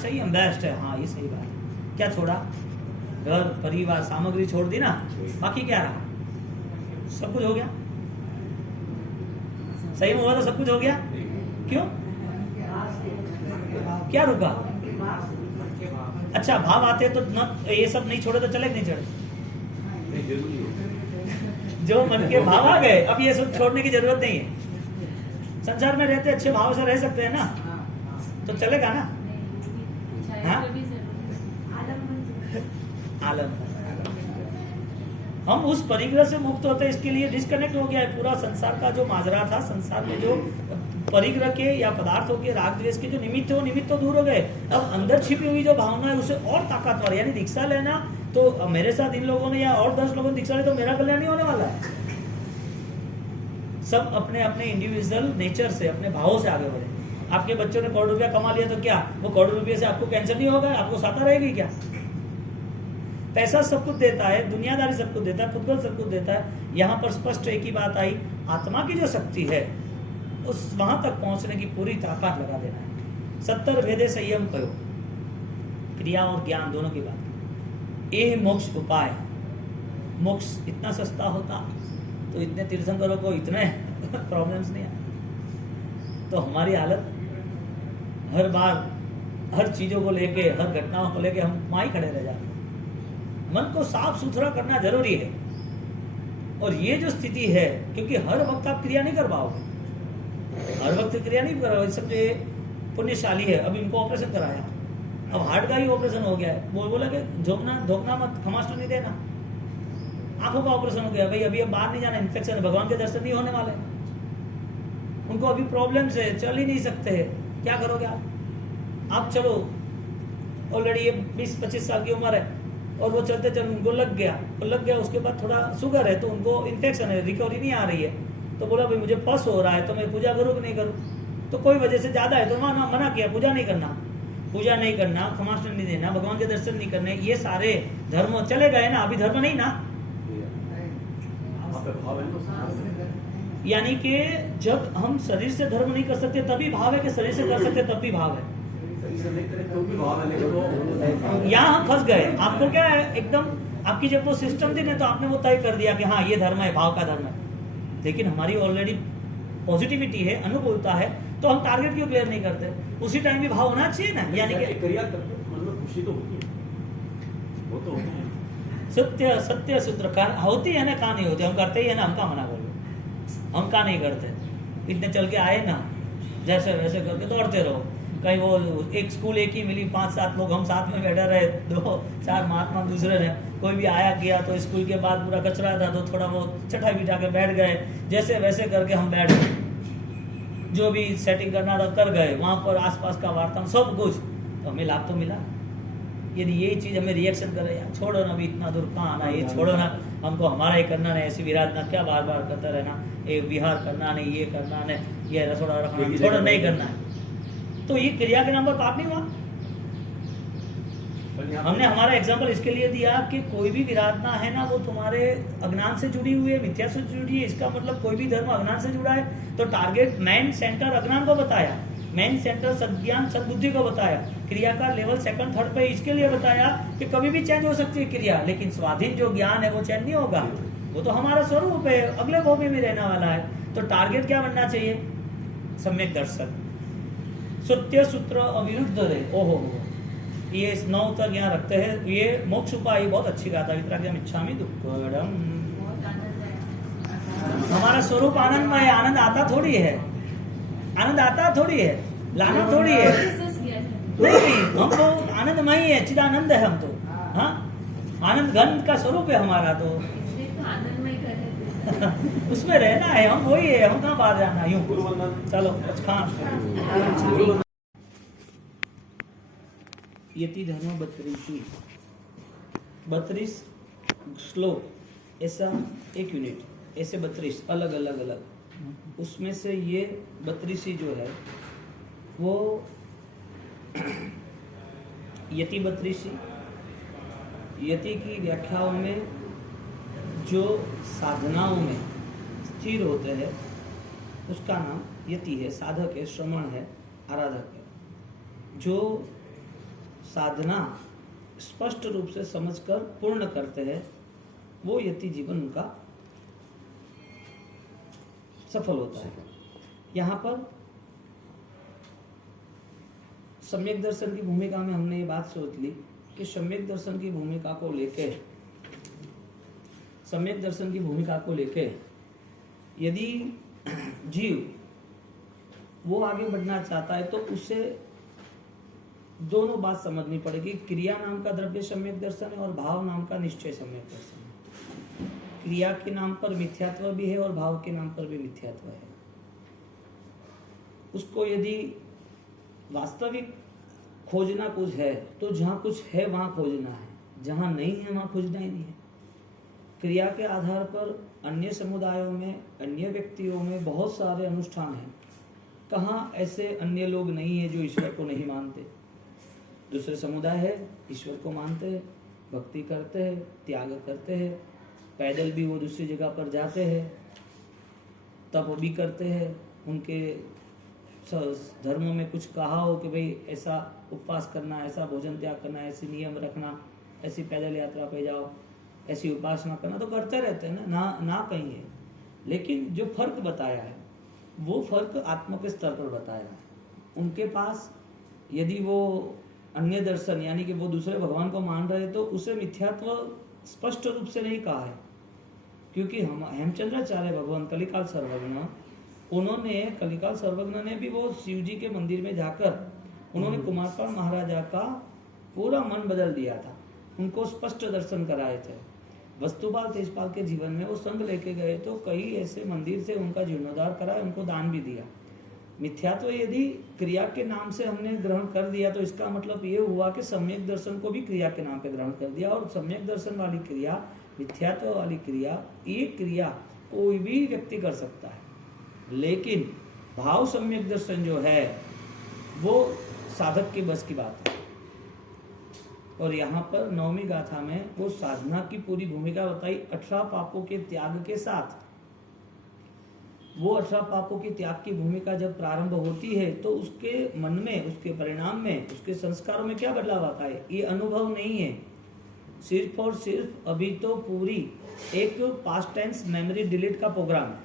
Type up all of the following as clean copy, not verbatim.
सही है, बेस्ट है। हाँ ये सही बात है। क्या छोड़ा? घर परिवार सामग्री छोड़ दी ना, बाकी क्या रहा? सब कुछ हो गया। सही में हुआ तो सब कुछ हो गया। क्यों? क्या रुका? अच्छा भाव आते तो न, ये सब नहीं छोड़े तो चले नहीं चढ़े? जो मन के भाव आ गए, अब ये सब छोड़ने की जरूरत नहीं है। संसार में रहते अच्छे भाव से रह सकते हैं ना, तो चलेगा ना। हाँ? आलम हम उस परिग्रह से मुक्त होते हैं, इसके लिए डिस्कनेक्ट हो गया है पूरा संसार का जो माजरा था। संसार में जो परिग्रह के या पदार्थों के राग द्वेष के जो निमित्त थे वो निमित्त तो दूर हो गए। अब अंदर छिपी हुई जो भावना है उसे और ताकतवर, यानी दीक्षा लेना तो मेरे साथ इन लोगों ने या और 10 लोगों ने दीक्षा ले तो मेरा कल्याण नहीं होने वाला है। सब अपने अपने इंडिविजुअल नेचर से, अपने भावों से आगे बढ़े। आपके बच्चों ने करोड़ रुपया कमा लिया तो क्या वो करोड़ रुपये से आपको कैंसर नहीं होगा? आपको साता रहेगी क्या? पैसा सब कुछ देता है, दुनियादारी सब कुछ देता है, फुटबॉल सब कुछ देता है। यहाँ पर स्पष्ट एक ही बात आई, आत्मा की जो शक्ति है उस वहां तक पहुंचने की पूरी ताकत लगा देना है। 70 भेदे संयम करो, क्रिया और ज्ञान दोनों की बात। ये मोक्ष उपाय। मोक्ष इतना सस्ता होता तो इतने तीर्थंकरों को इतने प्रॉब्लम्स नहीं आए। तो हमारी हालत हर बार हर चीजों को लेके, हर घटनाओं को लेके हम वहां ही खड़े रह जाते। मन को साफ सुथरा करना जरूरी है। और ये जो स्थिति है, क्योंकि हर वक्त आप क्रिया नहीं कर पाओगे, हर वक्त क्रिया नहीं कर पाओगे। सबसे पुण्यशाली है, अब इनको ऑपरेशन कराया, अब हार्ट का ही ऑपरेशन हो गया है। वो बोला कि धोखना मत, खमास्ट नहीं देना। आंखों का ऑपरेशन हो गया, भाई अभी अब बाहर नहीं जाना, इन्फेक्शन है, भगवान के दर्शन नहीं होने वाले। उनको अभी प्रॉब्लम है, चल ही नहीं सकते, क्या करोगे आप चलो, ऑलरेडी ये 20-25 साल की उम्र है और वो चलते चलते उनको लग गया। उसके बाद थोड़ा शुगर है तो उनको इन्फेक्शन है, रिकवरी नहीं आ रही है। तो बोला भाई मुझे पस हो रहा है तो मैं पूजा करूँ कि नहीं करूँ? तो कोई वजह से ज्यादा है तो मना किया, पूजा नहीं करना, खमाष्टन नहीं देना, भगवान के दर्शन नहीं करने। ये सारे धर्म चले गए ना, अभी धर्म नहीं ना। यानी कि जब हम शरीर से धर्म नहीं कर सकते तभी भाव है, कि शरीर से कर सकते तब भी भाव है। यहाँ हम फंस गए। आपको क्या है, एकदम आपकी जब वो सिस्टम थी ना तो आपने वो तय कर दिया कि हाँ ये धर्म है, भाव का धर्म है। लेकिन हमारी ऑलरेडी पॉजिटिविटी है, अनुकूलता है, तो हम टारगेट क्यों क्लियर नहीं करते? उसी टाइम भी भाव होना चाहिए ना। यानी कि खुशी तो होती है, वो तो होती है। सत्य सूत्र होती है ना, कहाँ नहीं होती? हम करते ही है ना, हम कहाँ मना करोगे? हम कहाँ नहीं करते? इतने चल के आए ना, जैसे वैसे करके दौड़ते रहो। कहीं वो एक स्कूल एक ही मिली, 5-7 लोग हम साथ में बैठे रहे, 2-4 महात्मा दूसरे रहे। कोई भी आया गया तो स्कूल के बाद पूरा कचरा था तो थोड़ा वो चटाई बिठा के बैठ गए, जैसे वैसे करके हम बैठ गए, जो भी सेटिंग करना था कर गए। वहाँ पर आसपास का वार्ता सब कुछ, तो हमें लाभ तो मिला। यदि यही चीज हमें रिएक्शन करे, यार छोड़ो ना, अभी इतना दूर कहाँ आना, ये छोड़ो ना, हमको हमारा ही करना नहीं, ऐसी विराधना क्या बार बार करता रहना, ये विहार करना नहीं, ये करना नहीं, ये रसोड़ा रखना छोड़ो, नहीं करना है। तो ये क्रिया के नाम पर पाप नहीं हुआ? हमने हमारा एग्जांपल इसके लिए दिया कि कोई भी विराधना है ना, वो तुम्हारे अज्ञान से जुड़ी हुई है, मिथ्या से जुड़ी है। इसका मतलब कोई भी धर्म अज्ञान से जुड़ा है तो टारगेट मैन सेंटर अज्ञान को बताया, मैन सेंटर सज्ञान सद्बुद्धि को बताया, क्रिया का लेवल 2nd 3rd पे इसके लिए बताया कि कभी भी चेंज हो सकती है क्रिया, लेकिन स्वाधीन जो ज्ञान है वो चेंज नहीं होगा। वो तो हमारा स्वरूप है, अगले भाव में भी रहने वाला है। तो टारगेट क्या बनना चाहिए? सम्यक दर्शन, सत्य सूत्र अविरुद्ध रहे। ओहो, ये 9 तक यहाँ रखते हैं। ये मोक्ष उपाय बहुत अच्छी बात है। वितराग्यम इच्छामि दुक्कडम। हमारा स्वरूप आनंदमय है, आनंद आता थोड़ी है, आनंद आता थोड़ी है, लाना थोड़ी है। नहीं, हम तो आनंदमय है, चिदानंद है हम तो। हाँ, आनंद घन का स्वरूप है हमारा, तो उसमें रहना है, हम वही है, हम कहाँ बाहर जाना है। यूं चलो खान यति धर्म 32 श्लोक, ऐसा 1 यूनिट, ऐसे 32 अलग अलग। उसमें से ये 32 जो है वो यति 32, यति की व्याख्याओं में जो साधनाओं में स्थिर होते हैं उसका नाम यति है। साधक है, श्रमण है, आराधक है। जो साधना स्पष्ट रूप से समझकर पूर्ण करते हैं, वो यति जीवन उनका सफल होता है। यहाँ पर सम्यक दर्शन की भूमिका में हमने ये बात सोच ली कि सम्यक दर्शन की भूमिका को लेके यदि जीव वो आगे बढ़ना चाहता है तो उसे दोनों बात समझनी पड़ेगी। क्रिया नाम का द्रव्य सम्यक दर्शन है और भाव नाम का निश्चय सम्यक दर्शन है। क्रिया के नाम पर मिथ्यात्व भी है और भाव के नाम पर भी मिथ्यात्व है। उसको यदि वास्तविक खोजना कुछ है तो जहां कुछ है वहां खोजना है, जहां नहीं है वहां खोजना ही नहीं है। क्रिया के आधार पर अन्य समुदायों में, अन्य व्यक्तियों में बहुत सारे अनुष्ठान हैं। कहाँ ऐसे अन्य लोग नहीं है जो ईश्वर को नहीं मानते। दूसरे समुदाय है, ईश्वर को मानते हैं, भक्ति करते हैं, त्याग करते हैं, पैदल भी वो दूसरी जगह पर जाते हैं, तप भी करते हैं। उनके धर्मों में कुछ कहा हो कि भाई ऐसा उपवास करना, ऐसा भोजन त्याग करना, ऐसे नियम रखना, ऐसी पैदल यात्रा पे जाओ, ऐसी उपासना करना, तो करते रहते हैं ना कहीं है। लेकिन जो फर्क बताया है वो फर्क आत्मा के स्तर पर बताया है। उनके पास यदि वो अन्य दर्शन यानी कि वो दूसरे भगवान को मान रहे तो उसे मिथ्यात्व स्पष्ट रूप से नहीं कहा है, क्योंकि हम हेमचंद्राचार्य भगवान कलिकाल सर्वज्ञ, उन्होंने कलिकाल सर्वज्ञ ने भी वो शिव जी के मंदिर में जाकर उन्होंने कुमारपाल महाराजा का पूरा मन बदल दिया था, उनको स्पष्ट दर्शन कराए थे। वस्तुपाल तेजपाल के जीवन में वो संग लेके गए तो कई ऐसे मंदिर से उनका जीर्णोद्धार कराया, उनको दान भी दिया। मिथ्यात्व यदि क्रिया के नाम से हमने ग्रहण कर दिया तो इसका मतलब ये हुआ कि सम्यक दर्शन को भी क्रिया के नाम पे ग्रहण कर दिया, और सम्यक दर्शन वाली क्रिया, मिथ्यात्व वाली क्रिया, ये क्रिया कोई भी व्यक्ति कर सकता है। लेकिन भाव सम्यक दर्शन जो है वो साधक के बस की बात है। और यहाँ पर नवमी गाथा में वो साधना की पूरी भूमिका बताई। 18 पापों के त्याग के साथ वो 18 पापों के त्याग की भूमिका जब प्रारंभ होती है तो उसके मन में, उसके परिणाम में, उसके संस्कारों में क्या बदलाव आता है, ये अनुभव नहीं है। सिर्फ और सिर्फ अभी तो पूरी एक पास्ट टेंस मेमोरी डिलीट का प्रोग्राम है।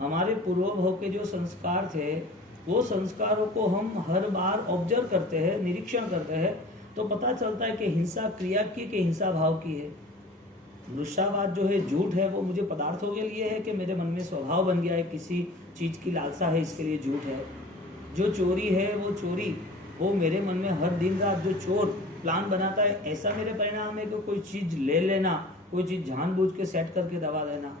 हमारे पूर्वभव के जो संस्कार थे वो संस्कारों को हम हर बार ऑब्जर्व करते हैं, निरीक्षण करते हैं, तो पता चलता है कि हिंसा क्रिया की कि हिंसा भाव की है। मृषावाद जो है, झूठ है, वो मुझे पदार्थों के लिए है कि मेरे मन में स्वभाव बन गया है, किसी चीज की लालसा है, इसके लिए झूठ है। जो चोरी है वो चोरी, वो मेरे मन में हर दिन रात जो चोर प्लान बनाता है, ऐसा मेरे परिणाम है कि कोई चीज ले लेना, कोई चीज जानबूझ के सेट करके दबा देना।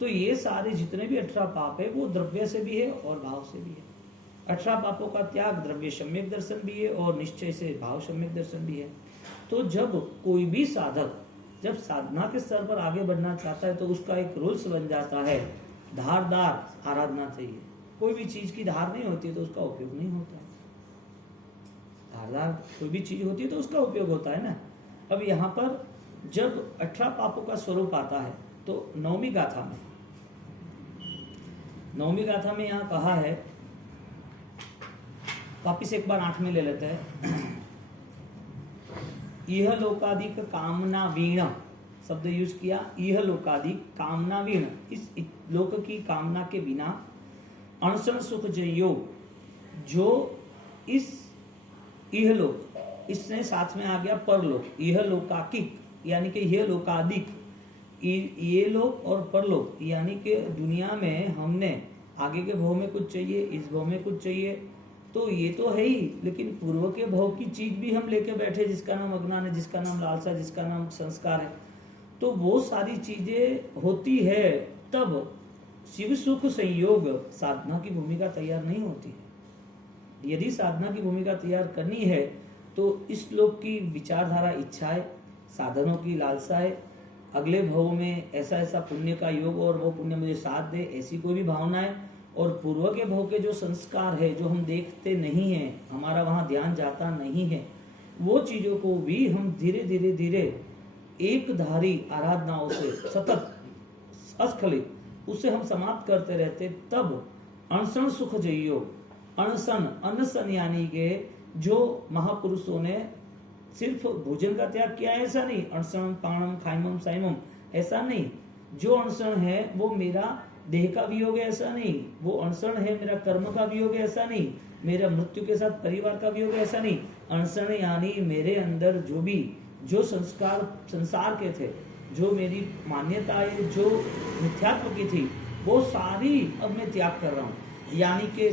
तो ये सारे जितने भी 18 पाप है वो द्रव्य से भी है और भाव से भी है। 18 पापों का त्याग द्रव्य सम्यक दर्शन भी है और निश्चय से भाव सम्यक दर्शन भी है। तो जब कोई भी साधक जब साधना के स्तर पर आगे बढ़ना चाहता है तो उसका एक रूल्स बन जाता है, धारदार आराधना चाहिए। कोई भी चीज की धार नहीं होती है तो उसका उपयोग नहीं होता है। धारदार कोई भी चीज होती है तो उसका उपयोग होता है ना। अब यहाँ पर जब 18 पापों का स्वरूप आता है तो नवमी गाथा में यहाँ कहा है, वापिस एक बार 8 में ले लेते हैं। यह लोकादिक कामना वीण शब्द यूज किया, यह लोकादिक कामना वीण, इस लोक की कामना के बिना अनशन सुख जयो, जो इस यह लोक, इसने साथ में आ गया परलोक, यह लोकाकिक यानी कि यह लोकादिक, ये लोक और परलोक यानी कि दुनिया में हमने आगे के भव में कुछ चाहिए, इस भव में कुछ चाहिए, तो ये तो है ही, लेकिन पूर्व के भव की चीज भी हम लेके बैठे, जिसका नाम अज्ञान है, जिसका नाम लालसा, जिसका नाम संस्कार है। तो वो सारी चीजें होती है तब शिव सुख संयोग साधना की भूमिका तैयार नहीं होती है। यदि साधना की भूमिका तैयार करनी है तो इस लोक की विचारधारा, इच्छाएं, साधनों की लालसाएं, अगले भव में ऐसा ऐसा पुण्य का योग और वो पुण्य मुझे साथ दे, ऐसी कोई भी भावनाएं, और पूर्व के भव के जो संस्कार है जो हम देखते नहीं हैं, हमारा वहां ध्यान जाता नहीं है, वो चीजों को भी हम धीरे धीरे धीरे एक धारी आराधनाओं से सतत अस्खलित उसे हम समाप्त करते रहते, तब अनशन सुख जइयो, अनशन यानी के जो महापुरुषों ने सिर्फ भोजन का त्याग किया है ऐसा नहीं, अणसण पाणम खाइमम साइमम ऐसा नहीं, जो अणसण है वो मेरा देह का वियोग है ऐसा नहीं, वो अणसण है मेरा कर्म का वियोग है ऐसा नहीं, मेरा मृत्यु के साथ परिवार का वियोग है ऐसा नहीं। अणसण यानी मेरे अंदर जो संस्कार संसार के थे, जो मेरी मान्यताएं जो मिथ्यात्व की थी, वो सारी अब मैं त्याग कर रहा हूँ। यानी कि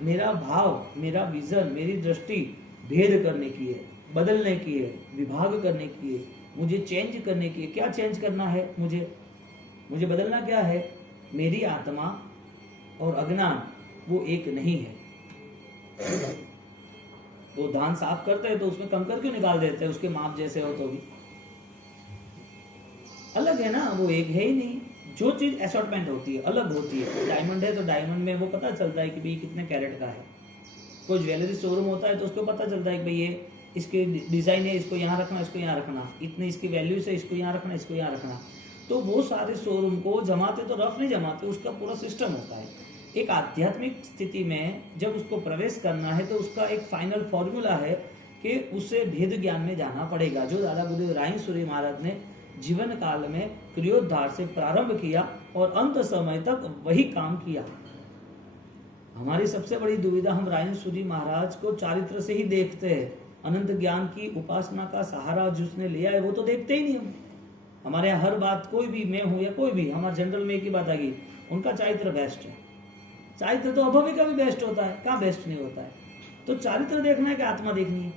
मेरा भाव, मेरा विजन, मेरी दृष्टि भेद करने की है, बदलने की है, विभाग करने की है, मुझे चेंज करने की है। क्या चेंज करना है? मुझे बदलना क्या है? मेरी आत्मा और अज्ञान वो एक नहीं है। वो धान साफ करते हैं तो उसमें कंकर क्यों निकाल देते हैं? उसके माप जैसे हो तो भी अलग है ना, वो एक है ही नहीं। जो चीज असॉर्टमेंट होती है अलग होती है। डायमंड है तो डायमंड में वो पता चलता है कि भाई कितने कैरेट का है। कोई ज्वेलरी शोरूम होता है तो उसको पता चलता है कि भाई ये इसके डिजाइन है, इसको यहाँ रखना, इसको यहाँ रखना, इतनी इसकी वैल्यू से, इसको यहाँ रखना, इसको यहाँ रखना। तो वो सारे शोरूम को जमाते तो रफ नहीं जमाते, उसका पूरा सिस्टम होता है। एक आध्यात्मिक स्थिति में जब उसको प्रवेश करना है तो उसका एक फाइनल फॉर्मूला है कि उसे भेद ज्ञान में जाना पड़ेगा, जो दादा गुरुदेव राय सूरी महाराज ने जीवन काल में क्रियोद्धार से प्रारंभ किया और अंत समय तक वही काम किया। हमारी सबसे बड़ी दुविधा, हम रायन सूरी महाराज को चारित्र से ही देखते हैं, अनंत ज्ञान की उपासना का सहारा जिसने लिया है वो तो देखते ही नहीं हम। हमारे यहाँ हर बात, कोई भी, मैं हूं या कोई भी, हमारे जनरल में एक ही बात आ गई, उनका चारित्र बेस्ट है। चारित्र तो अभव्य का भी बेस्ट होता है, कहाँ बेस्ट नहीं होता है। तो चारित्र देखना है कि आत्मा देखनी है?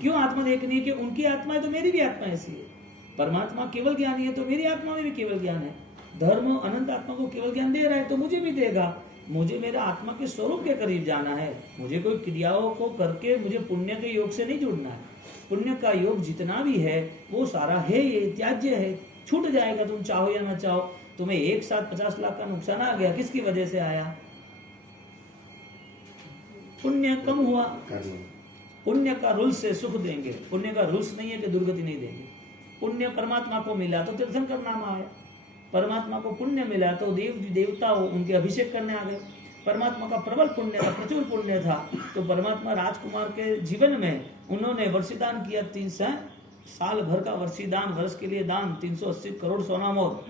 क्यों आत्मा देखनी है? कि उनकी आत्मा है तो मेरी भी आत्मा ऐसी है। परमात्मा केवल ज्ञानी है तो मेरी आत्मा में भी केवल ज्ञान है। धर्म अनंत आत्मा को केवल ज्ञान दे रहा है तो मुझे भी देगा। मुझे मेरा आत्मा के स्वरूप के करीब जाना है। मुझे कोई क्रियाओं को करके मुझे पुण्य के योग से नहीं जुड़ना है। पुण्य का योग जितना भी है वो सारा है, ये त्याज्य है, छूट जाएगा, तुम चाहो या ना चाहो। तुम्हें एक साथ 50 लाख का नुकसान आ गया, किसकी वजह से आया? पुण्य कम हुआ। पुण्य का रूल्स से सुख देंगे, पुण्य का रूल्स नहीं है कि दुर्गति नहीं देंगे। पुण्य परमात्मा को मिला तो तीर्थंकर नाम आया, परमात्मा को पुण्य मिला तो देवता उनके अभिषेक करने आ गए। परमात्मा का प्रबल पुण्य था, प्रचुर पुण्य था, तो परमात्मा राजकुमार के जीवन में उन्होंने वर्षीदान किया। 300 साल भर का वर्षीदान, वर्ष के लिए दान 380 करोड़ सोना मोर।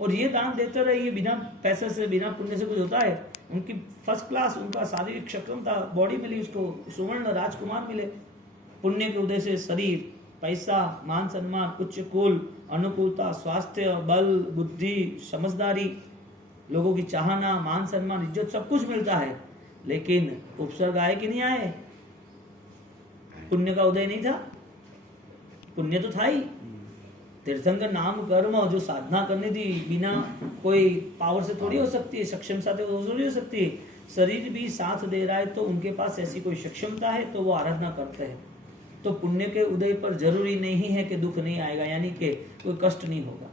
और ये दान देते रहे, ये बिना पैसे से, बिना पुण्य से कुछ होता है? उनकी फर्स्ट क्लास, उनका शारीरिक सक्षम था, बॉडी मिली उसको, सुवर्ण राजकुमार मिले। पुण्य के उदय से शरीर, पैसा, मान सम्मान, उच्च कुल, अनुकूलता, स्वास्थ्य, बल, बुद्धि, समझदारी, लोगों की चाहना, मान सम्मान, इज्जत, सब कुछ मिलता है। लेकिन उपसर्ग आए कि नहीं आए? पुण्य का उदय नहीं था? पुण्य तो था ही। तीर्थंकर नाम कर्म जो साधना करनी थी, बिना कोई पावर से थोड़ी हो सकती है, सक्षम साथ थोड़ी हो सकती है। शरीर भी साथ दे रहा है तो उनके पास ऐसी कोई सक्षमता है तो वो आराधना करते हैं। तो पुण्य के उदय पर जरूरी नहीं है कि दुख नहीं आएगा, यानी कि कोई कष्ट नहीं होगा।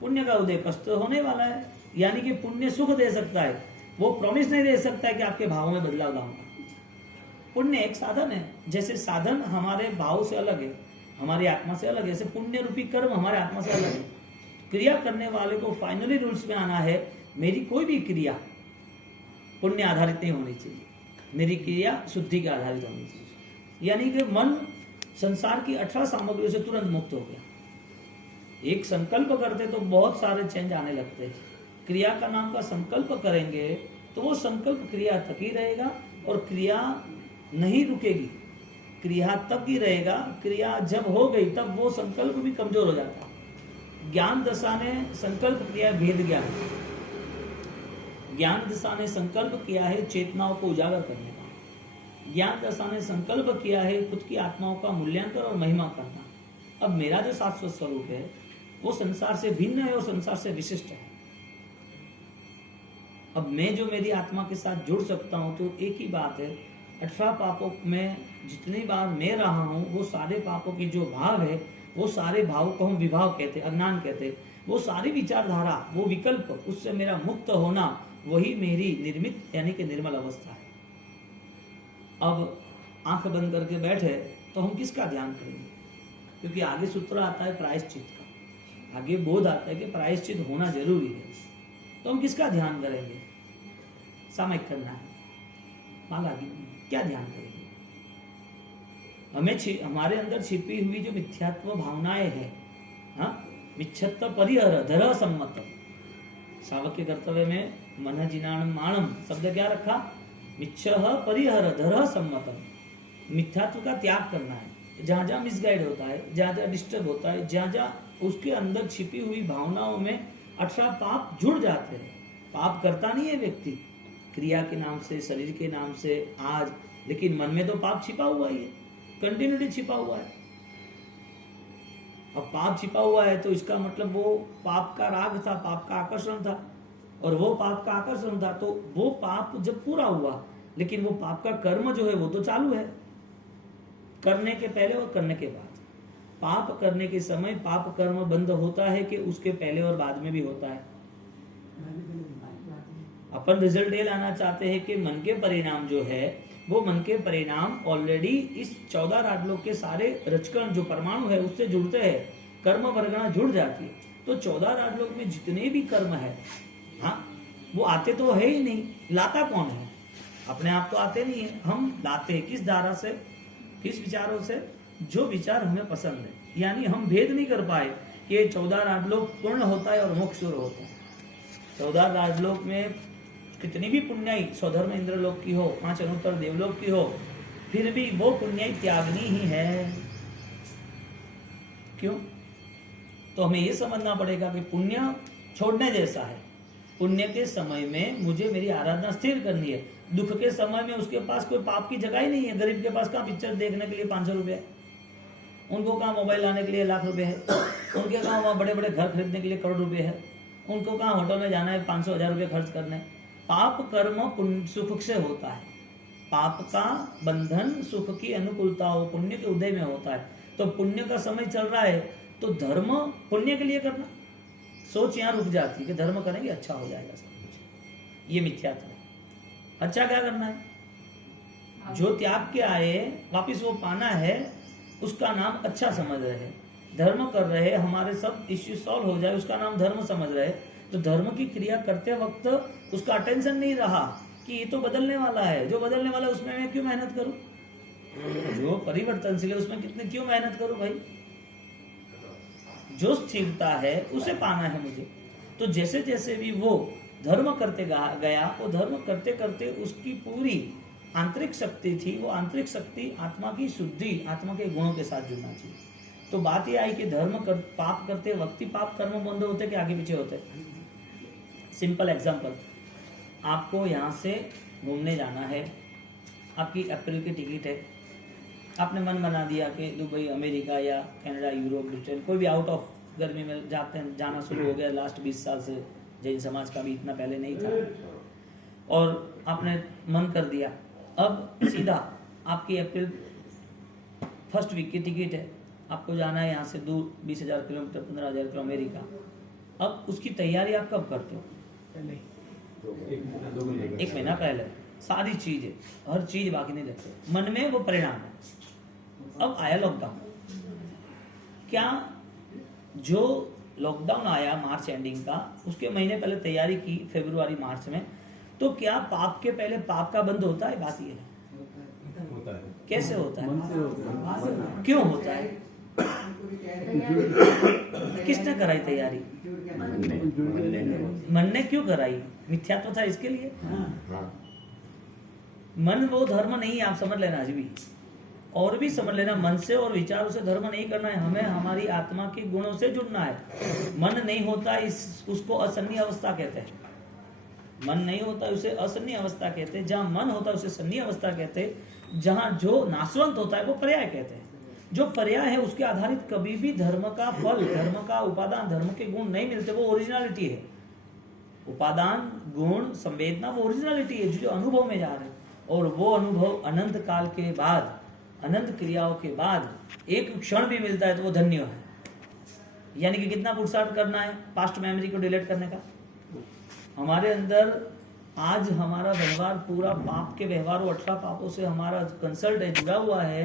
पुण्य का उदय कष्ट होने वाला है, यानी कि पुण्य सुख दे सकता है, वो प्रॉमिस नहीं दे सकता है कि आपके भावों में बदलाव लाऊंगा। पुण्य एक साधन है, जैसे साधन हमारे भाव से अलग है, हमारी आत्मा से अलग है, जैसे पुण्य रूपी कर्म हमारे आत्मा से अलग है। क्रिया करने वाले को फाइनली रूल्स में आना है, मेरी कोई भी क्रिया पुण्य आधारित नहीं होनी चाहिए, मेरी क्रिया शुद्धि के आधारित होनी चाहिए। यानी कि मन संसार की 18 सामग्रियों से तुरंत मुक्त हो गया। एक संकल्प करते तो बहुत सारे चेंज आने लगते हैं। क्रिया का नाम का संकल्प करेंगे तो वो संकल्प क्रिया तक ही रहेगा और क्रिया नहीं रुकेगी, क्रिया तक ही रहेगा। क्रिया जब हो गई तब वो संकल्प भी कमजोर हो जाता है। ज्ञान दशा ने संकल्प किया है भेद ज्ञान, ज्ञान दशा ने संकल्प किया है चेतनाओं को उजागर करने का, ज्ञान दशा ने संकल्प किया है खुद की आत्माओं का मूल्यांकन और महिमा करना। अब मेरा जो शाश्वत स्वरूप है वो संसार से भिन्न है और संसार से विशिष्ट है। अब मैं जो मेरी आत्मा के साथ जुड़ सकता हूं तो एक ही बात है, 18 पापों में जितनी बार मैं रहा हूं वो सारे पापों की जो भाव है, वो सारे भाव को हम विभाव कहते, अज्ञान कहते, वो सारी विचारधारा, वो विकल्प, उससे मेरा मुक्त होना, वही मेरी निर्मित यानी कि निर्मल अवस्था है। अब आंख बंद करके बैठे तो हम किसका ध्यान करेंगे? क्योंकि आगे सूत्र आता है प्रायश्चित का, आगे बोध आता है कि प्रायश्चित होना जरूरी है। तो हम किसका ध्यान करेंगे? सामयिक करना है, माला गिननी, क्या ध्यान करेंगे? हमें हमारे अंदर छिपी हुई जो मिथ्यात्व भावनाएं है, हाँ, मिच्छत्व परिहर धर सम्मतम, शावक के कर्तव्य में मन जिनाणम माणम शब्द क्या रखा? मिच्छः परिहर धर सम्मतम, मिथ्यात्व का त्याग करना है। जहां जहां मिसगाइड होता है, जहां जहां डिस्टर्ब होता है, जहां जहां उसके अंदर छिपी हुई भावनाओं में 18 पाप जुड़ जाते हैं। पाप करता नहीं है व्यक्ति क्रिया के नाम से, शरीर के नाम से आज, लेकिन मन में तो पाप छिपा हुआ ही है, कंटिन्यूटी छिपा हुआ है। अब पाप छिपा हुआ है तो इसका मतलब वो पाप का राग था, पाप का आकर्षण था, और वो पाप का आकर्षण था तो वो पाप जब पूरा हुआ, लेकिन वो पाप का कर्म जो है वो तो चालू है, करने के पहले और करने के बाद। पाप करने के समय पाप कर्म बंद होता है कि उसके पहले और बाद में भी होता है। अपन रिजल्ट ये लाना चाहते हैं कि मन के परिणाम जो है वो मन के परिणाम ऑलरेडी इस 14 राजलोक के सारे रचकण जो परमाणु है उससे जुड़ते हैं, कर्म वर्गणा जुड़ जाती है। तो 14 राजलोक में जितने भी कर्म है, हाँ, वो आते तो है ही नहीं। लाता कौन है? अपने आप तो आते नहीं है, हम लाते हैं किस धारा से, किस विचारों से? जो विचार हमें पसंद है। यानी हम भेद नहीं कर पाए कि ये 14 राजलोक पूर्ण होता है और मोक्ष शुरू होता है। 14 राजलोक में कितनी भी पुण्याई स्वधर्म इंद्रलोक की हो, 5 अनुत्तर देवलोक की हो, फिर भी वो पुण्याई त्यागनी ही है। क्यों? तो हमें ये समझना पड़ेगा कि पुण्य छोड़ने जैसा है। पुण्य के समय में मुझे मेरी आराधना स्थिर करनी है, दुख के समय में उसके पास कोई पाप की जगह ही नहीं है। गरीब के पास कहाँ पिक्चर देखने के लिए 500 रुपए है, उनको कहाँ मोबाइल लाने के लिए लाख रुपए है, उनके कहाँ वहाँ बड़े बड़े घर खरीदने के लिए करोड़ रुपए है, उनको कहाँ होटल में जाना है 500,000 रुपये खर्च करने। पाप कर्म सुख से होता है, पाप का बंधन सुख की अनुकूलता हो, पुण्य के उदय में होता है। तो पुण्य का समय चल रहा है तो धर्म पुण्य के लिए करना, सोच यहाँ रुक जाती है कि धर्म करेंगे अच्छा हो जाएगा सब कुछ। ये मिथ्यात्व है। अच्छा क्या करना है? जो त्याग के आए वापिस वो पाना है, उसका नाम अच्छा समझ रहे हैं, धर्म कर रहे हैं, हमारे सब इश्यू सॉल्व हो जाए उसका नाम धर्म समझ रहे। तो धर्म की क्रिया करते वक्त उसका अटेंशन नहीं रहा कि ये तो बदलने वाला है, जो बदलने वाला है उसमें मैं क्यों मेहनत करूं, जो परिवर्तनशील है उसमें कितने क्यों मेहनत करूं भाई। जो स्थिरता है उसे पाना है मुझे। तो जैसे जैसे भी वो धर्म करते गया, वो धर्म करते करते उसकी पूरी आंतरिक शक्ति थी, वो आंतरिक शक्ति आत्मा की शुद्धि, आत्मा के गुणों के साथ जुड़ना चाहिए। तो बात ये आई कि पाप करते वक्त ही पाप कर्म बंद होते कि आगे पीछे होते? सिंपल एग्जांपल, आपको यहाँ से घूमने जाना है, आपकी अप्रैल की टिकट है, आपने मन बना दिया कि दुबई, अमेरिका या कनाडा, यूरोप, ब्रिटेन, कोई भी आउट ऑफ गर्मी में जाना शुरू हो गया। लास्ट 20 साल से जैन समाज का भी इतना पहले नहीं था, और आपने मन कर दिया। अब सीधा आपकी अप्रैल फर्स्ट वीक की टिकट है, आपको जाना है यहाँ से दूर 20,000 किलोमीटर, 15,000 किलोमीटर अमेरिका। अब उसकी तैयारी आप कब करते हो? एक महीना पहले सारी चीज है, हर चीज बाकी नहीं रखते, मन में वो परिणाम है। अब आया लॉकडाउन, क्या जो लॉकडाउन आया मार्च एंडिंग का, उसके महीने पहले तैयारी की फरवरी मार्च में, तो क्या पाप के पहले पाप का बंद होता है? बात ये है, होता है। कैसे होता है, क्यों होता है? किसने कराई तैयारी? मन ने क्यों कराई? मिथ्यात्व था इसके लिए। मन वो धर्म नहीं, आप समझ लेना। आज भी और भी समझ लेना, मन से और विचारों से धर्म नहीं करना है, हमें हमारी आत्मा के गुणों से जुड़ना है। मन नहीं होता उसको असन्नी अवस्था कहते हैं। मन नहीं होता उसे असन्नी अवस्था कहते हैं, जहां मन होता है उसे सन्नी अवस्था कहते हैं, जहां जो नाशवंत होता है वो पर्याय कहते हैं। जो पर्याय है उसके आधारित कभी भी धर्म का फल, धर्म का उपादान, धर्म के गुण नहीं मिलते, वो ओरिजिनलिटी है। उपादान, गुण, संवेदना वो ओरिजिनलिटी है जो अनुभव में जा रहे हैं, और वो अनुभव अनंत काल के बाद, अनंत क्रियाओं के बाद एक क्षण भी मिलता है तो वो धन्य है। यानी कि कितना पुरुषार्थ करना है पास्ट मेमोरी को डिलीट करने का। हमारे अंदर आज हमारा व्यवहार पूरा पाप के व्यवहार, 18 पापों से हमारा कंसल्ट है, जुड़ा हुआ है।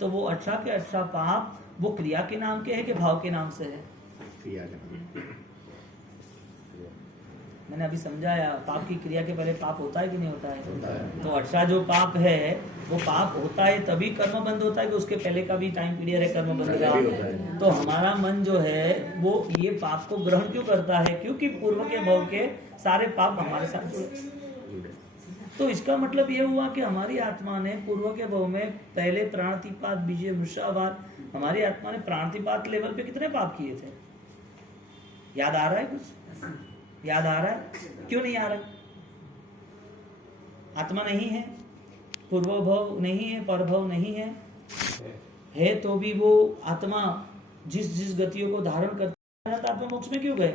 तो वो 18 के 18 पाप वो क्रिया के नाम के है कि भाव के नाम से है? क्रिया का मैंने अभी समझाया, पाप की क्रिया के पहले पाप होता है कि नहीं होता है? होता है। तो 18 जो पाप है वो पाप होता है तभी कर्म बंद होता है कि उसके पहले का भी टाइम पीरियड है कर्म बंद पहले भी होता है। का? तो हमारा मन जो है वो ये पाप को ग्रहण क्यों करता है? क्योंकि पूर्व के भव के सारे पाप हमारे साथ जुड़े। तो इसका मतलब ये हुआ कि हमारी आत्मा ने पूर्व के भव में पहले प्राणतिपात, बीजे मृषावात, हमारी आत्मा ने प्राणतिपात लेवल पे कितने पाप किए थे? याद आ रहा है कुछ? याद आ रहा है? क्यों नहीं आ रहा? आत्मा नहीं है, पूर्व भव नहीं है, परभव नहीं है तो भी वो आत्मा जिस जिस गतियों को धारण करता है, आत्मा मोक्ष में क्यों गए?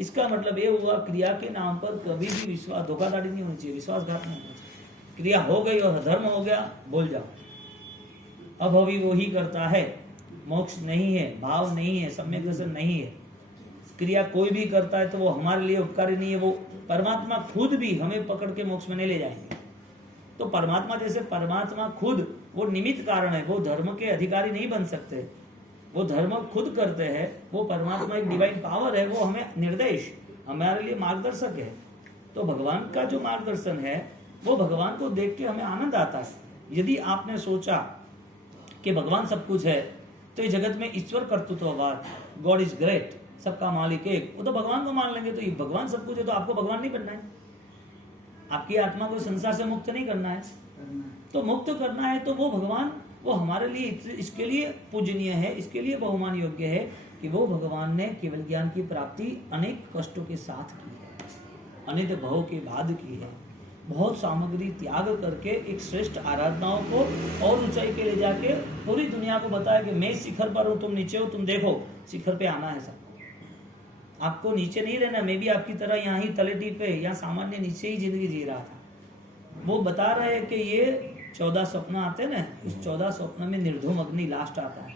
इसका मतलब ये हुआ क्रिया के नाम पर कभी भी विश्वास, धोखाधड़ी नहीं होनी चाहिए, विश्वासघात नहीं होना चाहिए। क्रिया हो गई और धर्म हो गया, बोल जाओ अब अभी वो ही करता है, मोक्ष नहीं है, भाव नहीं है, सम्यक दर्शन नहीं है। क्रिया कोई भी करता है तो वो हमारे लिए उपकारी नहीं है, वो परमात्मा खुद भी हमें पकड़ के मोक्ष में नहीं ले जाएंगे। तो परमात्मा जैसे परमात्मा खुद वो निमित्त कारण है, वो धर्म के अधिकारी नहीं बन सकते, वो धर्म खुद करते हैं। वो परमात्मा एक डिवाइन पावर है, वो हमें निर्देश, हमारे लिए मार्गदर्शक है। तो भगवान का जो मार्गदर्शन है वो भगवान को देख के हमें आनंद आता है। यदि आपने सोचा कि भगवान सब कुछ है तो इस जगत में ईश्वर कर्तृत्ववाद, गॉड इज ग्रेट, सबका मालिक एक, वो तो भगवान को मान लेंगे। तो ये भगवान सब कुछ है तो आपको भगवान नहीं बनना है, आपकी आत्मा को संसार से मुक्त नहीं करना है। तो मुक्त करना है तो वो भगवान वो हमारे लिए इसके लिए पूजनीय है, इसके लिए बहुमान योग्य है कि वो भगवान ने केवल ज्ञान की प्राप्ति अनेक कष्टों के साथ की है, अनेक भव के बाद की है। बहुत सामग्री त्याग करके एक श्रेष्ठ आराधनाओं को और ऊंचाई पे ले जाके पूरी दुनिया को बताया कि मैं शिखर पर हूँ, तुम नीचे हो, तुम देखो शिखर पे आना है सब। आपको नीचे नहीं रहना, मैं भी आपकी तरह यहाँ ही तलेटी पे या सामान्य नीचे ही जिंदगी जी रहा था। वो बता रहे हैं कि ये 14 स्वप्न आते हैं ना, इस 14 स्वप्न में निर्धूम अग्नि लास्ट आता है।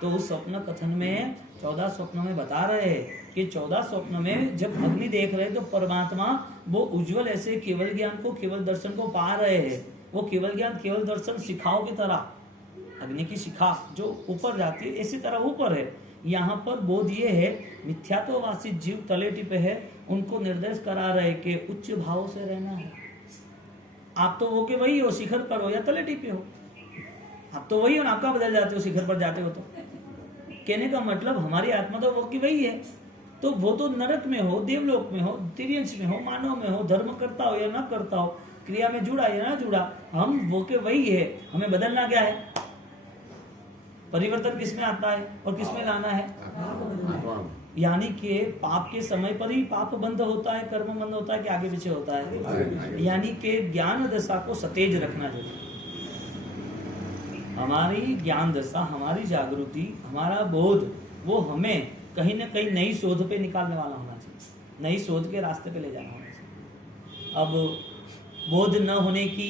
तो उस स्वप्न कथन में 14 स्वप्न में बता रहे हैं कि 14 स्वप्न में जब अग्नि देख रहे तो परमात्मा वो उज्जवल ऐसे केवल ज्ञान को, केवल दर्शन को पा रहे हैं। वो केवल ज्ञान, केवल दर्शन शिखाओं की तरह, अग्नि की शिखा जो ऊपर जाती है इसी तरह ऊपर है। यहाँ पर बोध ये है, मिथ्यात्ववासी जीव तलेटी पे है, उनको निर्देश करा रहे कि उच्च भाव से रहना है। आप तो वो के वही हो, शिखर पर हो या तलेटी पे हो, आप तो वही हो ना, आपका बदल जाते हो शिखर पर जाते हो। तो कहने का मतलब हमारी आत्मा तो वो की वही है। तो वो तो नरक में हो, देवलोक में हो, तिर्यंश में हो, मानव में हो, धर्म करता हो या ना करता हो, क्रिया में जुड़ा या ना जुड़ा, हम वो के वही है। हमें बदलना क्या है? परिवर्तन किसमें आता है और किसमें लाना है? यानी कि पाप के समय पर ही पाप बंद होता है, कर्म बंद होता है कि आगे पीछे होता है? यानी कि ज्ञान दशा को सतेज रखना चाहिए। हमारी ज्ञान दशा, हमारी जागृति, हमारा बोध, वो हमें कहीं ना कहीं नई शोध पे निकालने वाला होना चाहिए, नई शोध के रास्ते पे ले जाना होना चाहिए। अब बोध न होने की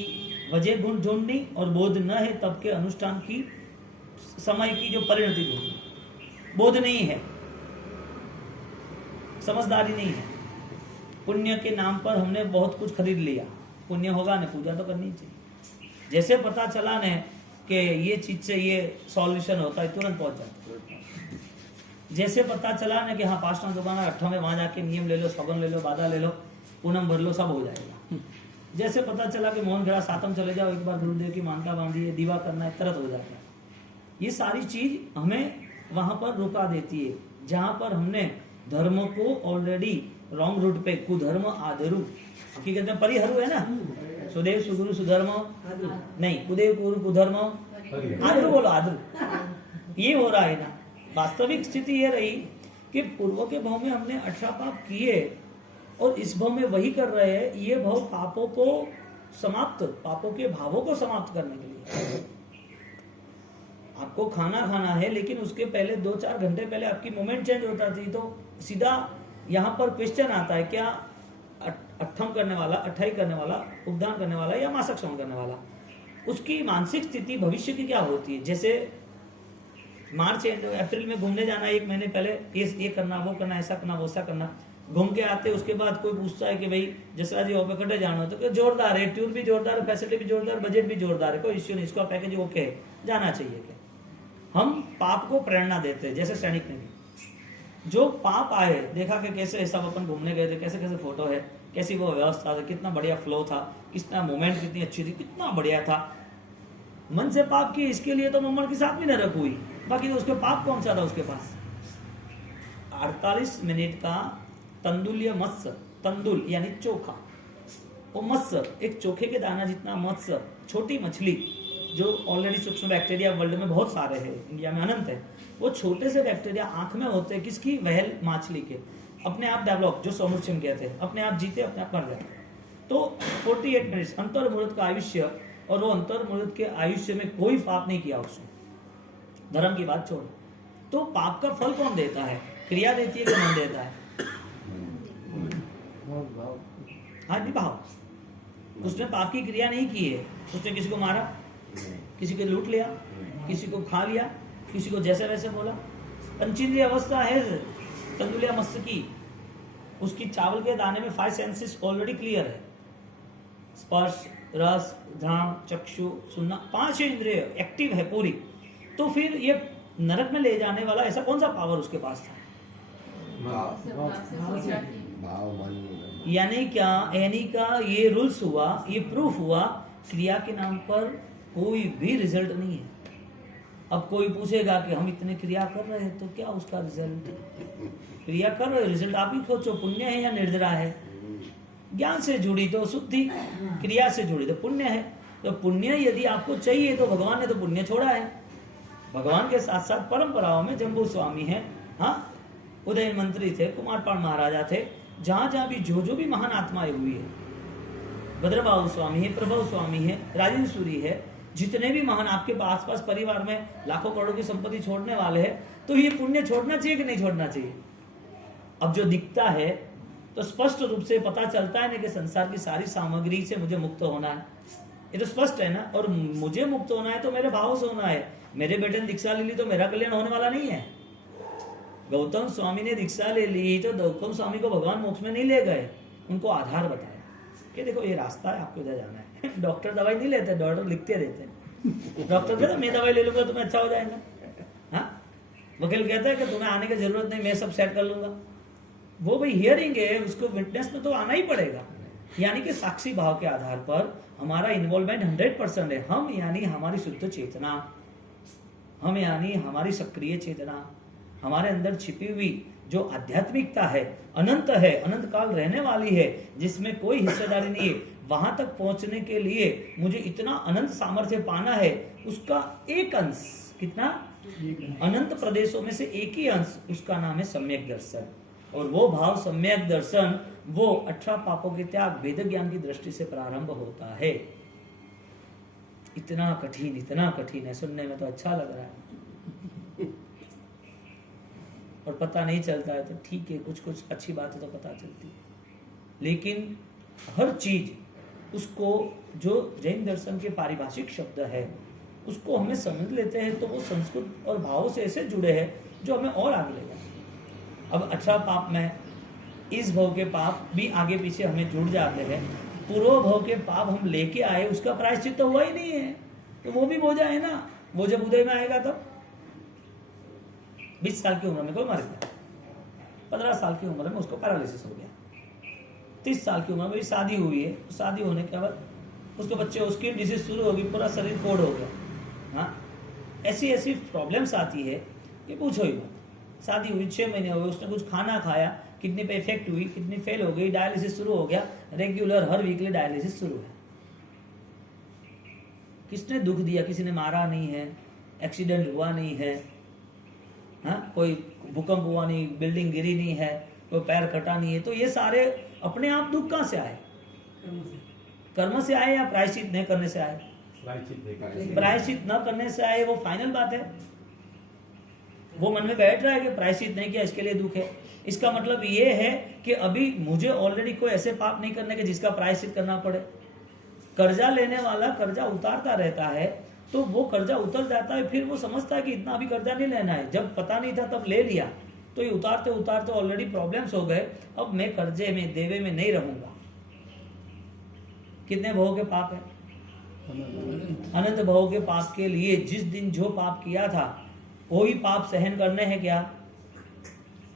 वजह गुण ढूंढनी और बोध न है तब के अनुष्ठान की समय की जो परिणति ढूंढनी। बोध नहीं है, समझदारी नहीं है, पुण्य के नाम पर हमने बहुत कुछ खरीद लिया, पुण्य होगा ना, पूजा तो करनी चाहिए। जैसे पता चला ने कि ये चीज से ये सॉल्यूशन होता है, तुरंत पहुंच जाते। जैसे पता चला ना कि हाँ 5 दुकाना 8 में वहां जाके नियम ले लो, सगन ले लो, बाधा ले लो, पूनम भर लो, सब हो जाएगा। जैसे पता चला कि मोहन खेड़ा सातम चले जाओ, एक बार गुरुदेव की मानता बांधी है, दीवा करना है, तुरंत हो जाता है। ये सारी चीज हमें वहां पर रुका देती है जहां पर हमने धर्म को ऑलरेडी रॉन्ग रूट पे, कुधर्म आधरु, हकीकत में परिहरु है ना, सुदेव सुगुरु सुधर्म नहीं, कुदेव कुरु कुधर्म आधरु बोलो, आधरु। ये हो रहा है ना। वास्तविक स्थिति ये रही कि पूर्व के भाव में हमने 18 पाप किए और इस भाव में वही कर रहे हैं। ये भाव पापों को समाप्त, पापों के भावों को समाप्त करने के लिए। आपको खाना खाना है लेकिन उसके पहले 2-4 घंटे पहले आपकी मूवमेंट चेंज होता थी, तो सीधा यहाँ पर क्वेश्चन आता है, क्या अट्ठम करने वाला, अट्ठाई करने वाला, उपदान करने वाला या मासक श्रवण करने वाला, उसकी मानसिक स्थिति भविष्य की क्या होती है। जैसे मार्च अप्रैल में घूमने जाना, 1 महीने पहले ये करना, वो करना, ऐसा करना, वैसा करना, घूम के आते उसके बाद कोई पूछता है कि भाई जसरा जी वहाँ पे कटे जाना, तो जोरदार है, टूर भी जोरदार है, फैसिलिटी भी जोरदार, बजट भी जोरदार है, कोई इश्यू नहीं, इसका पैकेज ओके है, जाना चाहिए। क्या हम पाप को प्रेरणा देते हैं, जैसे सैनिक ने भी जो पाप आए, देखा कि कैसे सब अपन घूमने गए थे, कैसे कैसे फोटो है, कैसी वो व्यवस्था था, कितना बढ़िया फ्लो था, कितना मोमेंट कितनी अच्छी थी, कितना बढ़िया था। मन से पाप किए, इसके लिए तो मोमन के साथ भी नरक हुई, बाकी तो उसके पाप कौन सा था उसके पास। 48 मिनट का तंदुल्य मत्स्य, तंदुल यानी चोखा, वो मत्स्य एक चोखे के दाना जितना मत्स्य, छोटी मछली जो ऑलरेडी सूक्ष्म बैक्टीरिया वर्ल्ड में बहुत सारे हैं, इंडिया में अनंत है, वो छोटे से बैक्टीरिया आंख में होते हैं किसकी, व्हेल मछली के, अपने आप डेवलप, जो समुद्र में कहते हैं, अपने आप जीते अपने आप मर जाते। तो 48 मिनट अंतर्मुहूर्त का आयुष्य, और वो अंतर्मुहूर्त के आयुष्य में कोई पाप नहीं किया उसने, धर्म की बात छोड़। तो पाप का फल कौन देता है, क्रिया देती है कि मन देता है? हाँ जी, भाव। उसने पाप की क्रिया नहीं की है, उसने किसी को मारा, किसी को लूट लिया, किसी को खा लिया, किसी को जैसे वैसे बोला। पंचेंद्रिय अवस्था है तंदुलिया मत्स्य की, उसकी चावल के दाने में 5 सेंसेस ऑलरेडी क्लियर है, स्पर्श, रस, घ्राण, चक्षु, सुनना, 5 इंद्रिय एक्टिव है पूरी। तो फिर ये नरक में ले जाने वाला ऐसा कौन सा पावर उसके पास था? यानी क्या, यानी का ये रूल्स हुआ, ये प्रूफ हुआ, क्रिया के नाम पर कोई भी रिजल्ट नहीं है। अब कोई पूछेगा कि हम इतने क्रिया कर रहे हैं तो क्या उसका रिजल्ट? क्रिया कर रहे, रिजल्ट आप ही सोचो, पुण्य है या निर्जरा है? ज्ञान से जुड़ी तो शुद्धि, क्रिया से जुड़ी तो पुण्य है। तो पुण्य यदि आपको चाहिए तो भगवान ने तो पुण्य छोड़ा है। भगवान के साथ साथ परंपराओं में जम्बू स्वामी है, हाँ, उदय मंत्री थे, कुमारपाल महाराजा थे, जहां जहां भी जो भी महान आत्माएं हुई है, भद्रबाहु स्वामी है, प्रभु स्वामी है, राजेंद्र सूरी है, जितने भी महान आपके आसपास परिवार में लाखों करोड़ों की संपत्ति छोड़ने वाले हैं, तो ये पुण्य छोड़ना चाहिए कि नहीं छोड़ना चाहिए? अब जो दिखता है तो स्पष्ट रूप से पता चलता है ना कि संसार की सारी सामग्री से मुझे मुक्त होना है, ये तो स्पष्ट है ना। और मुझे मुक्त होना है तो मेरे भाव से होना है। मेरे बेटे ने दीक्षा ले ली तो मेरा कल्याण होने वाला नहीं है। गौतम स्वामी ने दीक्षा ले ली तो गौतम स्वामी को भगवान मोक्ष में नहीं ले गए, उनको आधार बताया कि देखो ये रास्ता है, आपको इधर जाना है। डॉक्टर दवाई नहीं लेते, डॉक्टर लिखते देते। डॉक्टर कहते मैं दवाई ले लूंगा तुम्हें अच्छा हो जाएगा, हाँ। वकील कहता है कि तुम्हें आने की जरूरत नहीं, मैं सब सेट कर लूंगा। वो भाई हियरिंग है, उसको विटनेस में तो आना ही पड़ेगा। यानी कि साक्षी भाव के आधार पर हमारा इन्वॉल्वमेंट 100% है। हम यानी हमारी शुद्ध चेतना, हम यानी हमारी सक्रिय चेतना, हमारे अंदर छिपी हुई जो आध्यात्मिकता है, अनंत है, अनंत काल रहने वाली है, जिसमें कोई हिस्सेदारी नहीं है। वहां तक पहुंचने के लिए मुझे इतना अनंत सामर्थ्य पाना है, उसका एक अंश, कितना, अनंत प्रदेशों में से एक ही अंश, उसका नाम है सम्यक दर्शन। और वो भाव सम्यक दर्शन, वो 18 पापों के त्याग, वेद ज्ञान की दृष्टि से प्रारंभ होता है। इतना कठिन है, सुनने में तो अच्छा लग रहा है और पता नहीं चलता है तो ठीक है, कुछ कुछ अच्छी बातें तो पता चलती है, लेकिन हर चीज उसको जो जैन दर्शन के पारिभाषिक शब्द है उसको हमें समझ लेते हैं तो वो संस्कृत और भावों से ऐसे जुड़े हैं जो हमें और आगे ले जाते हैं। अब 18 पाप में इस भव के पाप भी आगे पीछे हमें जुड़ जाते हैं। पूर्व भव के पाप हम लेके आए, उसका प्रायश्चित तो हुआ ही नहीं है, तो वो भी बोझा है ना। वो जब उदय में आएगा तब 20 साल की उम्र में कोई मर गया, 15 साल की उम्र में उसको पैरालिसिस हो गया, 30 साल की उम्र में शादी हुई है, शादी होने के बाद उसके बच्चे, उसकी डिजीज शुरू होगी, पूरा शरीर कोड हो गया। हाँ, ऐसी ऐसी प्रॉब्लम्स आती है कि पूछो ही मत। शादी हुई 6 महीने हुए, उसने कुछ खाना खाया, किडनी पे इफेक्ट हुई, किडनी फेल हो गई, डायलिसिस शुरू हो गया, रेगुलर हर वीकली डायलिसिस शुरू है। किसने दुख दिया? किसी ने मारा नहीं है, एक्सीडेंट हुआ नहीं है, हाँ, कोई भूकंप हुआ नहीं, बिल्डिंग गिरी नहीं है, कोई पैर कटा नहीं है। तो ये सारे अपने आप दुख कहाँ से आए? कर्म से आए या प्रायश्चित नहीं करने से आए? प्रायश्चित न करने से आए, वो फाइनल बात है। वो मन में बैठ रहा है कि प्रायश्चित नहीं किया इसके लिए दुख है। इसका मतलब ये है कि अभी मुझे ऑलरेडी कोई ऐसे पाप नहीं करने के जिसका प्रायश्चित करना पड़े। कर्जा लेने वाला कर्जा उतारता रहता है तो वो कर्जा उतर जाता है, फिर वो समझता है कि इतना अभी कर्जा नहीं लेना है। जब पता नहीं था तब ले लिया, तो ये उतारते उतारते ऑलरेडी प्रॉब्लम्स हो गए, अब मैं कर्जे में देवे में नहीं रहूंगा। कितने भाव के पाप है? अनंत भाव के पाप के लिए जिस दिन जो पाप किया था वही पाप सहन करने हैं क्या?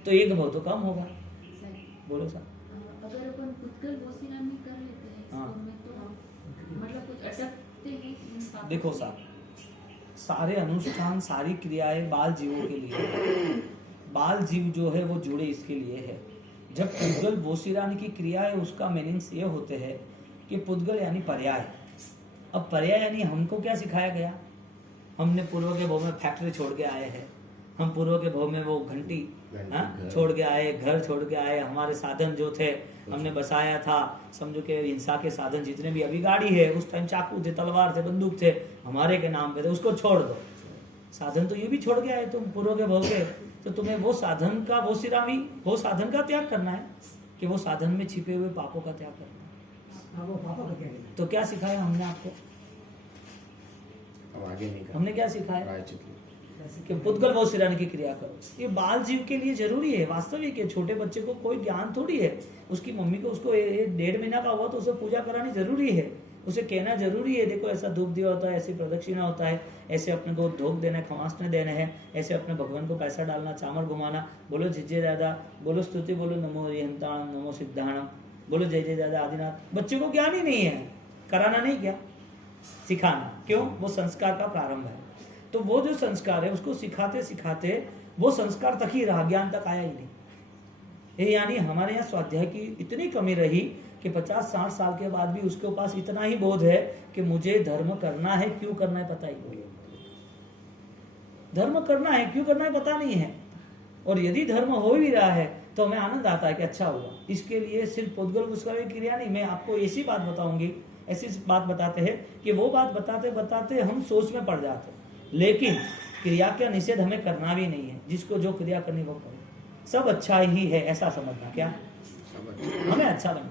तो एक भाव तो कम होगा। सर, बोलो सर। अगर अपन पुद्गल बोसीरामी कर लेते हैं हाँ। इसको में तो हम मतलब कुछ अटकते हैं इन पापों देखो से? साहब, सारे अनुष्ठान सारी क्रियाएं बाल जीवों के लिए है। बाल जीव जो है वो जुड़े इसके लिए है। जब पुद्गल बोसीरानी की क्रिया है उसका मीनिंग्स ये होते हैं कि पुद्गल यानी पर्याय। अब पर्याय यानी हमको क्या सिखाया गया, हमने पूर्व के भाव में फैक्ट्री छोड़ के आए हैं, हम पूर्व के भाव में वो घंटी छोड़ के आए, घर छोड़ के आए, हमारे साधन जो थे हमने बसाया था, समझो कि हिंसा के साधन जितने भी, अभी गाड़ी है, उस टाइम चाकू थे, तलवार थे, बंदूक थे, हमारे के नाम पे थे, उसको छोड़ दो। साधन तो ये भी छोड़ के आए तुम पूर्व के भाव के, तो तुम्हें वो साधन का वो सिरामी, वो साधन का त्याग करना है कि वो साधन में छिपे हुए पापों का त्याग करना है। हाँ, वो पापा का क्या कहना तो क्या सिखाया हमने आपको, अब आगे नहीं हमने क्या सिखाया है? कि पुद्गल वो सिराने की क्रिया करो। ये बाल जीव के लिए जरूरी है, वास्तविक है। छोटे बच्चे को कोई ज्ञान थोड़ी है, उसकी मम्मी को उसको 1.5 महीना का हुआ तो उसे पूजा करानी जरूरी है, उसे कहना जरूरी है, देखो ऐसा धूप दिया होता है, ऐसी प्रदक्षिणा होता है, ऐसे अपने को धोख देना है, खमासने देने हैं, ऐसे अपने भगवान को पैसा डालना, चामर घुमाना, बोलो जय जय दादा, बोलो स्तुति, बोलो नमो रिहंताणम, नमो सिद्धाणम, बोलो जय जय दादा आदिनाथ। बच्चे को ज्ञान ही नहीं है, कराना नहीं, क्या सिखाना। क्यों? वो संस्कार का प्रारंभ है। तो वो जो संस्कार है उसको सिखाते सिखाते वो संस्कार तक ही रहा, ज्ञान तक आया ही नहीं। ये यानी हमारे यहाँ स्वाध्याय की इतनी कमी रही कि 50-60 साल के बाद भी उसके पास इतना ही बोध है कि मुझे धर्म करना है, क्यों करना है पता ही नहीं, धर्म करना है क्यों करना है पता नहीं है। और यदि धर्म हो भी रहा है तो हमें आनंद आता है कि अच्छा हुआ। इसके लिए सिर्फ पुद्गल पुष्कर क्रिया नहीं, मैं आपको ऐसी बात बताऊंगी, ऐसी बात बताते हैं कि वो बात बताते बताते हम सोच में पड़ जाते हैं। लेकिन क्रिया का निषेध हमें करना भी नहीं है, जिसको जो क्रिया करनी वो करो, सब अच्छा ही है ऐसा समझना। क्या हमें अच्छा लगना,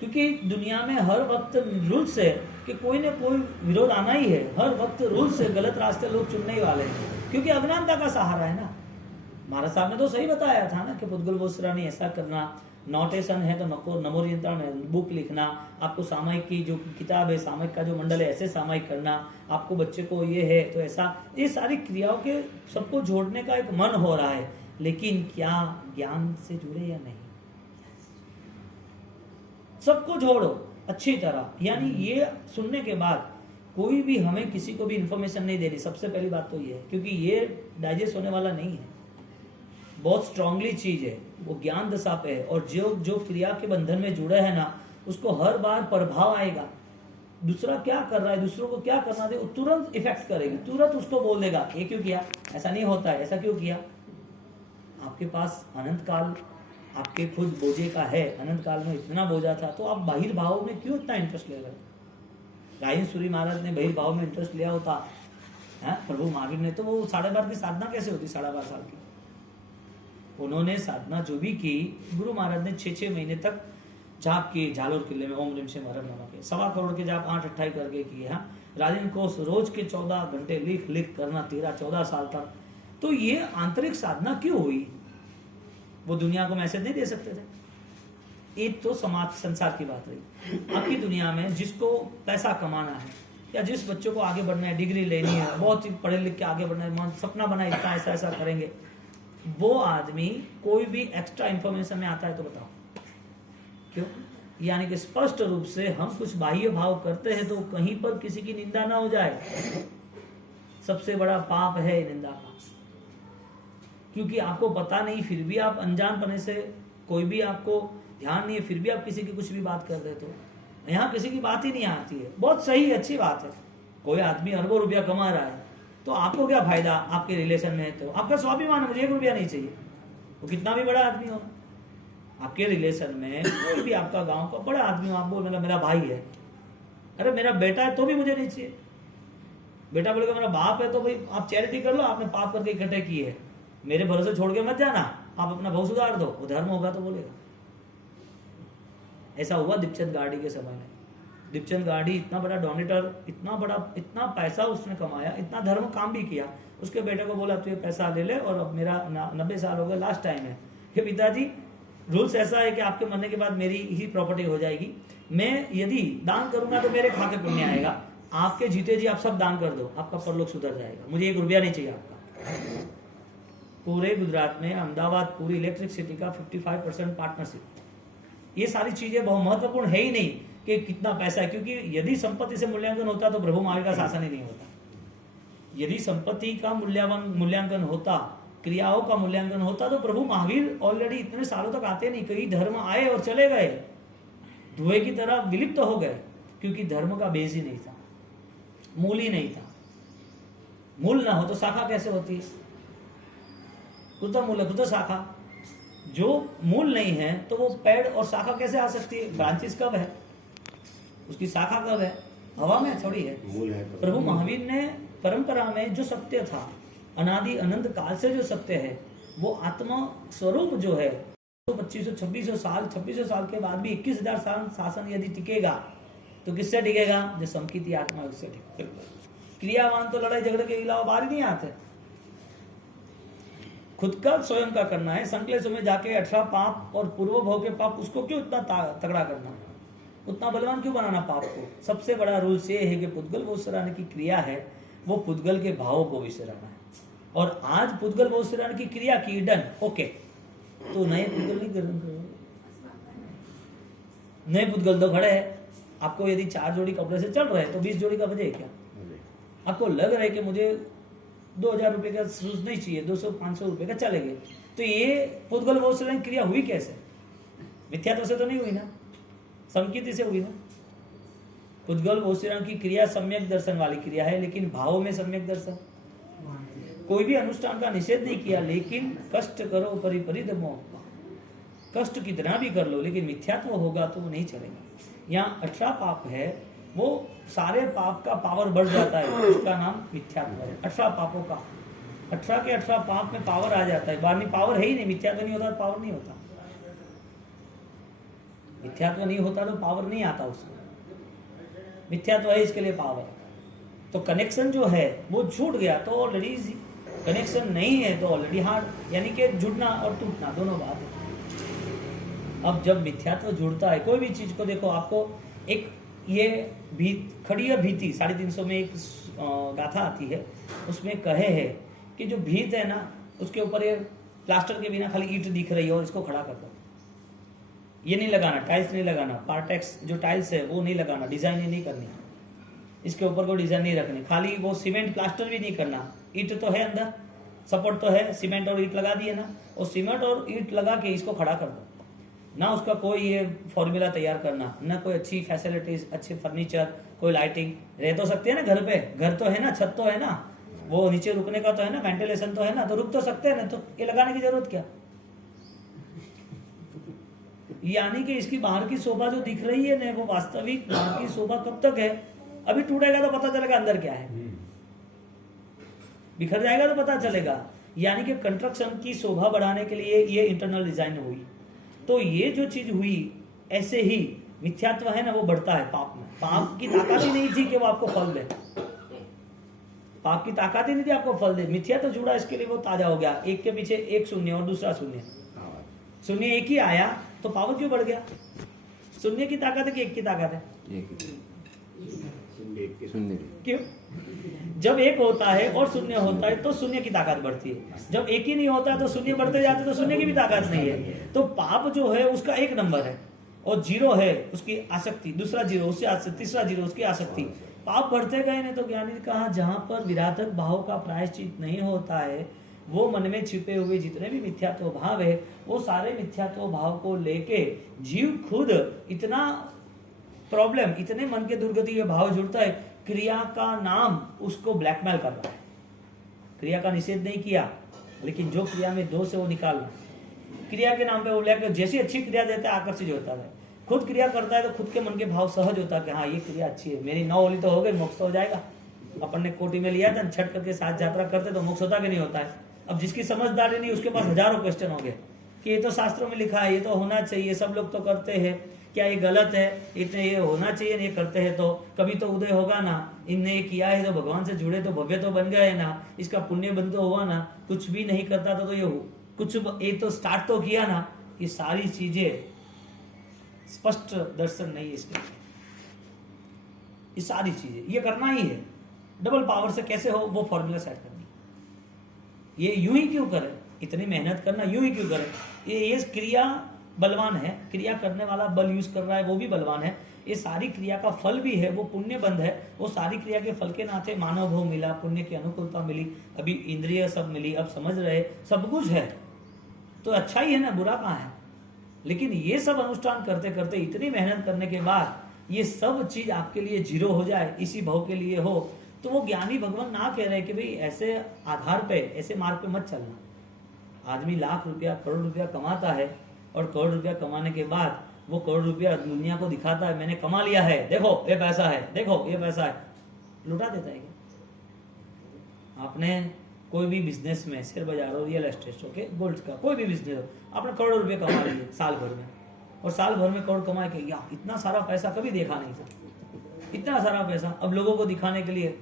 क्योंकि दुनिया में हर वक्त रूल्स है कि कोई ना कोई विरोध आना ही है, हर वक्त रूल्स से गलत रास्ते लोग चुनने ही वाले हैं, क्योंकि अज्ञानता का सहारा है ना। महाराज साहब ने तो सही बताया था ना कि पुद्गल बोसरानी ऐसा करना, नोटेशन है तो नमो रिहंताण बुक लिखना, आपको सामायिक की जो किताब है, सामायिक का जो मंडल है ऐसे सामायिक करना, आपको बच्चे को ये है तो ऐसा, ये सारी क्रियाओं के सबको जोड़ने का एक मन हो रहा है, लेकिन क्या ज्ञान से जुड़े या नहीं। सबको जोड़ो अच्छी तरह, यानी ये सुनने के बाद कोई भी हमें किसी को भी इंफॉर्मेशन नहीं देनी, सबसे पहली बात तो ये है, क्योंकि ये डाइजेस्ट होने वाला नहीं है, बहुत स्ट्रांगली चीज है, वो ज्ञान दशा पे है। और जो जो क्रिया के बंधन में जुड़े है ना, उसको हर बार प्रभाव आएगा, दूसरा क्या कर रहा है, दूसरों को क्या करना दे, तुरंत इफेक्ट करेगी, तुरंत उसको बोल देगा ये क्यों किया, ऐसा नहीं होता है, ऐसा क्यों किया। आपके पास अनंत काल आपके खुद बोझे का है, अनंत काल में इतना बोझा था, तो आप बाहिर भाव में क्यों इतना इंटरेस्ट ले रहे हो। रायन सूरी महाराज ने बाहिर भाव में इंटरेस्ट लिया होता है, प्रभु महावीर ने तो वो 12.5 की साधना कैसे होती, 12.5 साल की उन्होंने साधना जो भी की, गुरु महाराज ने 6-6 महीने तक जाप किए, झालोर किले में ओम ह्रीम श्रीम हरम नमः के 1.25 करोड़ के जाप 8-28 करके किए। हाँ, राजन को रोज के 14 घंटे लिख करना 13-14 साल तक। तो ये आंतरिक साधना क्यों हुई, वो दुनिया को मैसेज नहीं दे सकते थे। एक तो समाज संसार की बात रही। आपकी दुनिया में जिसको पैसा कमाना है या जिस बच्चों को आगे बढ़ना है, डिग्री लेनी है, बहुत ही पढ़े लिख के आगे बढ़ना है, सपना बना इतना ऐसा ऐसा करेंगे, वो आदमी कोई भी एक्स्ट्रा इंफॉर्मेशन में आता है तो बताओ क्यों। यानी कि स्पष्ट रूप से हम कुछ बाह्य भाव करते हैं तो कहीं पर किसी की निंदा ना हो जाए, सबसे बड़ा पाप है निंदा का। क्योंकि आपको पता नहीं, फिर भी आप अनजानपने से, कोई भी आपको ध्यान नहीं है, फिर भी आप किसी की कुछ भी बात कर देते हो। यहाँ किसी की बात ही नहीं आती है, बहुत सही अच्छी बात है। कोई आदमी अरबों रुपया कमा रहा है तो आपको क्या फायदा, आपके रिलेशन में है तो आपका स्वाभिमान है, मुझे 1 रुपया नहीं चाहिए, वो कितना भी बड़ा आदमी हो। आपके रिलेशन में कोई भी आपका गांव का बड़ा आदमी हो, आप बोल मेरा भाई है, अरे मेरा बेटा है तो भी मुझे नहीं चाहिए। बेटा बोलेगा मेरा बाप है तो भाई आप चैरिटी कर लो, आपने पाप करके इकट्ठे किए है, मेरे भरोसे छोड़ के मत जाना, आप अपना भाव सुधार दो, वो धर्म होगा तो बोलेगा। ऐसा हुआ दीपचंद गाड़ी के समय में। दीपचंद गाड़ी इतना बड़ा डोनेटर, इतना पैसा उसने कमाया, इतना धर्म काम भी किया। उसके बेटे को बोला तू ये पैसा ले ले, और अब मेरा 90 साल हो गए, लास्ट टाइम है कि पिताजी रूल्स ऐसा है कि आपके मरने के बाद मेरी ही प्रॉपर्टी हो जाएगी, मैं यदि दान करूंगा तो मेरे खाते पुण्य आएगा, आपके जीते जी आप सब दान कर दो, आपका परलोक सुधर जाएगा, मुझे 1 रुपया नहीं चाहिए आपका। पूरे गुजरात में अहमदाबाद पूरी इलेक्ट्रिसिटी का 55% पार्टनरशिप। ये सारी चीजें बहुत महत्वपूर्ण है ही नहीं कि कितना पैसा है, क्योंकि यदि संपत्ति से मूल्यांकन होता तो प्रभु महावीर का शासन ही नहीं होता। यदि संपत्ति का मूल्यांकन होता, क्रियाओं का मूल्यांकन होता, तो प्रभु महावीर ऑलरेडी इतने सालों तक आते नहीं। कई धर्म आए और चले गए, धुएं की तरह विलुप्त हो गए, क्योंकि धर्म का बेस ही नहीं था, मूल ही नहीं था। मूल ना हो तो शाखा कैसे होती है? कुछ मूल है, कुछ शाखा। जो मूल नहीं है तो वो पेड़ और शाखा कैसे आ सकती है? ब्रांचेस कब है, उसकी शाखा कब है? हवा में थोड़ी है। मूल है तो प्रभु महावीर ने परंपरा में जो सत्य था, अनादि अनंत काल से जो सत्य है, वो आत्मा स्वरूप जो है, तो 2500-2600 साल, 2600 साल के बाद भी 21,000 साल शासन यदि टिकेगा तो किससे टिकेगा? जो संकीर्ति आत्मा है उससे टिकेगा। क्रियावान तो लड़ाई झगड़े के अलावा बाहर ही नहीं आते। खुद का स्वयं का करना है। संकलेशों में जाके 18 पाप और पूर्व भोग के पाप, उसको क्यों इतना तगड़ा करना है? उतना बलवान क्यों बनाना पाप को? सबसे बड़ा रूल ये है कि पुद्गल बोधसराने की क्रिया है, वो पुद्गल के भावों को विसराना है। और आज पुद्गल बोधसराने की क्रिया की डन, ओके, तो नए पुद्गल नहीं ग्रहण करो। नए पुद्गल तो खड़े हैं। आपको यदि 4 जोड़ी कपड़े से चल रहे हैं तो 20 जोड़ी का बजे क्या? आपको लग रहा है कि मुझे 2,000 रुपए का शूज नहीं चाहिए, 200-500 रुपए का चलेंगे, तो ये पुद्गल बोधसराने क्रिया हुई कैसे? मिथ्यात्व से तो नहीं हुई ना, संकीर्ति से हुई ना। पुद्गल बोधसराने की क्रिया सम्यक दर्शन वाली क्रिया है, लेकिन भाव में सम्यक दर्शन। कोई भी अनुष्ठान का निषेध नहीं किया, लेकिन कष्ट करो परिपरिधमो, कष्ट कितना भी कर लो, लेकिन मिथ्यात्व होगा तो वो नहीं चलेगा। यहाँ 18 पाप है, वो सारे पाप का पावर बढ़ जाता है, उसका नाम मिथ्यात्व है। 18 पापों का 18 के 18 पाप में पावर आ जाता है। बाहर पावर है ही नहीं, मिथ्यात्व नहीं होता तो पावर नहीं होता। मिथ्यात्व नहीं होता तो पावर नहीं आता उसमें। मिथ्यात्व है, इसके लिए पावर। तो कनेक्शन जो है वो छूट गया तो ऑलरेडी इजी, कनेक्शन नहीं है तो ऑलरेडी हार्ड। यानी कि जुड़ना और टूटना दोनों बात है। अब जब मिथ्यात्व जुड़ता है, कोई भी चीज को देखो, आपको एक ये खड़ी है भीति, 350 में एक गाथा आती है, उसमें कहे है कि जो भीत है ना, उसके ऊपर ये प्लास्टर के बिना खाली ईंट दिख रही है और इसको खड़ा कर दो। ये नहीं लगाना, टाइल्स नहीं लगाना, पार्टेक्स जो टाइल्स है वो नहीं लगाना, डिजाइन नहीं करनी, इसके ऊपर कोई डिजाइन नहीं रखनी, खाली वो सीमेंट प्लास्टर भी नहीं करना। ईंट तो है अंदर, सपोर्ट तो है, सीमेंट और ईंट लगा दिए ना, और सीमेंट और ईंट लगा के इसको खड़ा कर दो ना। उसका कोई ये फॉर्मूला तैयार करना ना, कोई अच्छी फैसिलिटीज, अच्छे फर्नीचर, कोई लाइटिंग। रह तो सकते हैं ना घर पे, घर तो है ना, छत तो है ना, वो नीचे रुकने का तो है ना, वेंटिलेशन तो है ना, तो रुक तो सकते हैं ना, तो ये लगाने की जरूरत क्या? यानी कि इसकी बाहर की शोभा जो दिख रही है ना, वो वास्तविक बाहर की शोभा कब तक है? अभी टूटेगा तो पता चलेगा अंदर क्या है, बिखर जाएगा तो पता चलेगा। यानी कि कंस्ट्रक्शन की शोभा बढ़ाने के लिए ये इंटरनल डिजाइन हुई। तो ये जो चीज हुई, ऐसे ही मिथ्यात्व है ना, वो बढ़ता है पाप में। पाप की ताकत ही नहीं थी कि वो आपको फल दे, पाप की ताकत ही नहीं थी आपको फल दे। मिथ्यात्व जुड़ा, इसके लिए वो ताजा हो गया। एक के पीछे एक शून्य और दूसरा शून्य, शून्य एक ही आया तो पावर क्यों बढ़ गया? शून्य की ताकत है कि एक की ताकत है? शून्य। क्यों? जब एक होता है और शून्य होता है तो शून्य की ताकत बढ़ती है। जब एक ही नहीं होता है तो शून्य बढ़ते जाते तो शून्य की भी ताकत नहीं है। तो पाप जो है उसका एक नंबर है और 0 है उसकी आसक्ति, दूसरा 0 उससे आसक्ति, तीसरा 0 उसकी आसक्ति। पाप बढ़ते गए ने तो ज्ञानी ने कहा जहां पर विराधक भाव का प्रायश्चित नहीं होता है, वो मन में छिपे हुए जितने भी मिथ्यात्व भाव है, वो सारे मिथ्यात्व भाव को लेके जीव खुद इतना प्रॉब्लम, इतने मन के दुर्गति के भाव जुड़ता है, क्रिया का नाम उसको ब्लैकमेल कर रहा है। क्रिया का निषेध नहीं किया, लेकिन जो क्रिया में दोष है वो निकालना। क्रिया के नाम पे वो लेकर जैसी अच्छी क्रिया देता है आकर्षित होता है। खुद क्रिया करता है तो खुद के मन के भाव सहज होता है कि हाँ ये क्रिया अच्छी है, मेरी 9 होली तो हो गई, मोक्ष हो जाएगा। अपन ने कोटि में लिया था, छठ करके 7 यात्रा करते तो मोक्ष होता कि नहीं होता है। अब जिसकी समझदारी नहीं, उसके पास हजारों क्वेश्चन हो गए कि ये तो शास्त्रों में लिखा है, ये तो होना चाहिए, सब लोग तो करते हैं, क्या ये गलत है? इतने ये होना चाहिए, नहीं करते हैं तो कभी तो उदय होगा ना, इनने ये किया है तो भगवान से जुड़े तो भव्य तो बन गए ना, इसका पुण्य बंद तो हुआ ना, कुछ भी नहीं करता तो ये कुछ ये तो स्टार्ट तो किया ना। ये सारी चीजें स्पष्ट दर्शन नहीं है इसके, ये सारी चीजें ये करना ही है। डबल पावर से कैसे हो वो फॉर्मूला सेट करनी, ये यूं ही क्यों करे? इतनी मेहनत करना यूं ही क्यों करें? ये क्रिया बलवान है, क्रिया करने वाला बल यूज कर रहा है वो भी बलवान है। ये सारी क्रिया का फल भी है वो पुण्य बंध है। वो सारी क्रिया के फल के नाते मानव भोग मिला, पुण्य की अनुकूलता मिली, अभी इंद्रिय सब मिली, अब समझ रहे सब कुछ है तो अच्छा ही है ना, बुरा कहाँ है? लेकिन ये सब अनुष्ठान करते करते इतनी मेहनत करने के बाद ये सब चीज आपके लिए जीरो हो जाए, इसी भाव के लिए हो, तो वो ज्ञानी भगवान ना कह रहे कि भाई ऐसे आधार पे, ऐसे मार्ग पे मत चलना। आदमी लाख रुपया करोड़ रुपया कमाता है और करोड़ रुपया कमाने के बाद वो करोड़ रुपया दुनिया को दिखाता है मैंने कमा लिया है, देखो ये पैसा है, देखो ये पैसा है, लुटा देता है क्या? आपने कोई भी बिजनेस में, शेयर बाजार हो, रियल एस्टेट हो, के गोल्ड का कोई भी बिजनेस हो, आपने करोड़ रुपए कमा लिए साल भर में, और साल भर में करोड़ कमाए के या इतना सारा पैसा कभी देखा नहीं था, इतना सारा पैसा। अब लोगों को दिखाने के लिए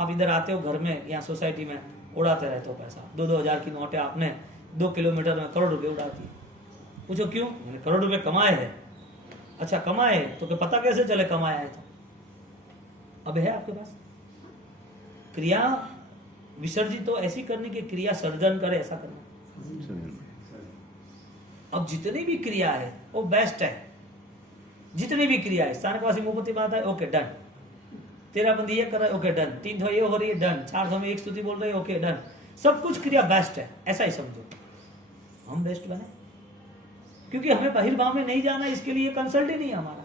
आप इधर आते हो घर में, यहाँ सोसाइटी में उड़ाते रहते हो पैसा, 2-2 हज़ार की नोटें आपने 2 किलोमीटर में करोड़ रुपए उड़ा दी। पूछो क्यों? मैंने करोड़ रुपए कमाए हैं। अच्छा कमाए तो क्या पता कैसे चले कमाया है? तो अब है आपके पास क्रिया विसर्जित तो ऐसी करने की, क्रिया सर्जन करे ऐसा करना। अब जितनी भी क्रिया है वो बेस्ट है, जितनी भी क्रिया है, स्थानकवासी मुपति बात है ओके डन, 13 बंदी ये कर रहा है ओके डन, 3 धो ये हो रही है डन, 4 धो में एक स्तुति बोल रहे हैं ओके डन, सब कुछ क्रिया बेस्ट है, ऐसा ही समझो। हम बेस्ट बने क्योंकि हमें बहिर्भाव में नहीं जाना, इसके लिए कंसल्ट ही नहीं है हमारा।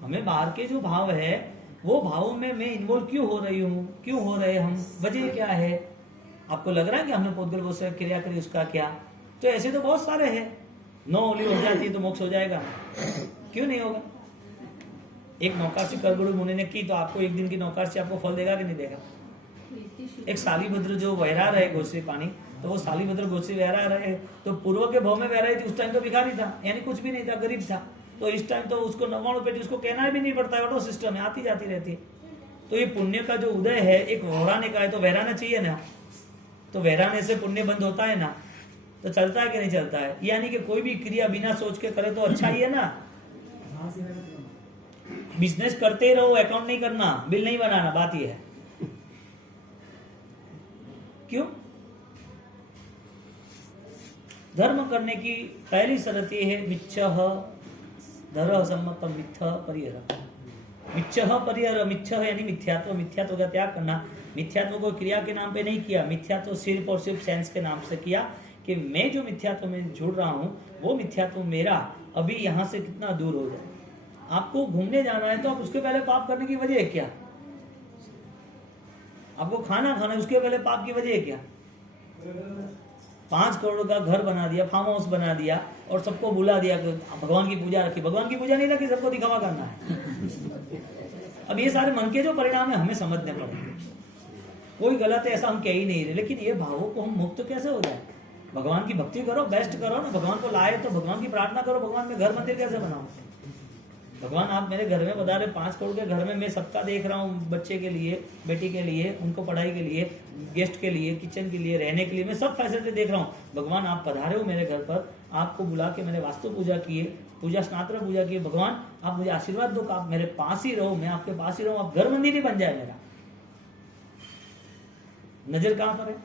हमें बाहर के जो भाव है वो भाव में मैं इन्वॉल्व क्यों हो रही हूँ, क्यों हो रहे हम, वजह क्या है? आपको लग रहा है कि हमने पोतगल बोल से क्रिया करी उसका क्या? तो ऐसे तो बहुत सारे हैं। 9 ओली हो जाती है तो मोक्ष हो जाएगा, क्यों नहीं होगा? एक नौकाशी करगुरु मुनि ने की तो आपको एक दिन की नौकाशी आपको फल देगा कि नहीं देगा? एक शालीभद्र जो बहरा रहे गोश्री पानी, तो वो शालीभद्र गोश्री बहरा रहे तो पूर्व के भाव में बह रही थी, उस टाइम तो भिखारी था, यानी कुछ भी नहीं था, गरीब था, तो इस टाइम तो उसको 99 पेटी उसको कहना भी नहीं पड़ता है, ऑटो सिस्टम है, आती जाती रहती है। तो ये पुण्य का जो उदय है एक वहराने का है, तो बहराना चाहिए ना, तो बहराने से पुण्य बंद होता है ना, तो चलता है कि नहीं चलता है? यानी कि कोई भी क्रिया बिना सोच के करे तो अच्छा ही है ना। बिजनेस करते ही रहो, अकाउंट नहीं करना, बिल नहीं बनाना, बात ये है। क्यों? धर्म करने की पहली शर्त ये है मिच्छः धर्म सम्मतम मिथ्या परिहर। मिच्छः परिहर, मिच्छः यानी मिथ्यात्व, मिथ्यात्व का त्याग करना। मिथ्यात्व को क्रिया के नाम पे नहीं किया, मिथ्यात्व सिर्फ और सिर्फ सेंस के नाम से किया कि मैं जो मिथ्यात्व में जुड़ रहा हूं वो मिथ्यात्व मेरा अभी यहां से कितना दूर हो जाए। आपको घूमने जाना है तो आप उसके पहले पाप करने की वजह है क्या? आपको खाना खाना है उसके पहले पाप की वजह है क्या? 5 करोड़ का घर बना दिया, फार्म हाउस बना दिया और सबको बुला दिया कि भगवान की पूजा रखी, भगवान की पूजा नहीं रखी, सबको दिखावा करना है। अब ये सारे मन के जो परिणाम है हमें समझने पड़ेंगे। कोई गलत है ऐसा हम कह ही नहीं रहे, लेकिन ये भावों को हम मुक्त कैसे हो जाए? भगवान की भक्ति करो, बेस्ट करो ना, भगवान को लाए तो भगवान की प्रार्थना करो, भगवान में घर मंदिर कैसे बनाओ? भगवान आप मेरे घर में बता रहे 5 करोड़ के घर में मैं सबका देख रहा हूँ, बच्चे के लिए, बेटी के लिए, उनको पढ़ाई के लिए, गेस्ट के लिए, किचन के लिए, रहने के लिए, मैं सब फैसिलिटी देख रहा हूँ। भगवान आप पधारे हो मेरे घर पर, आपको बुला के मैंने वास्तु पूजा किए, पूजा स्नात्र पूजा किए, भगवान आप मुझे आशीर्वाद दो, आप मेरे पास ही रहो, मैं आपके पास ही रहूँ, आप घर मंदिर ही बन जाए मेरा। नजर कहाँ पर है?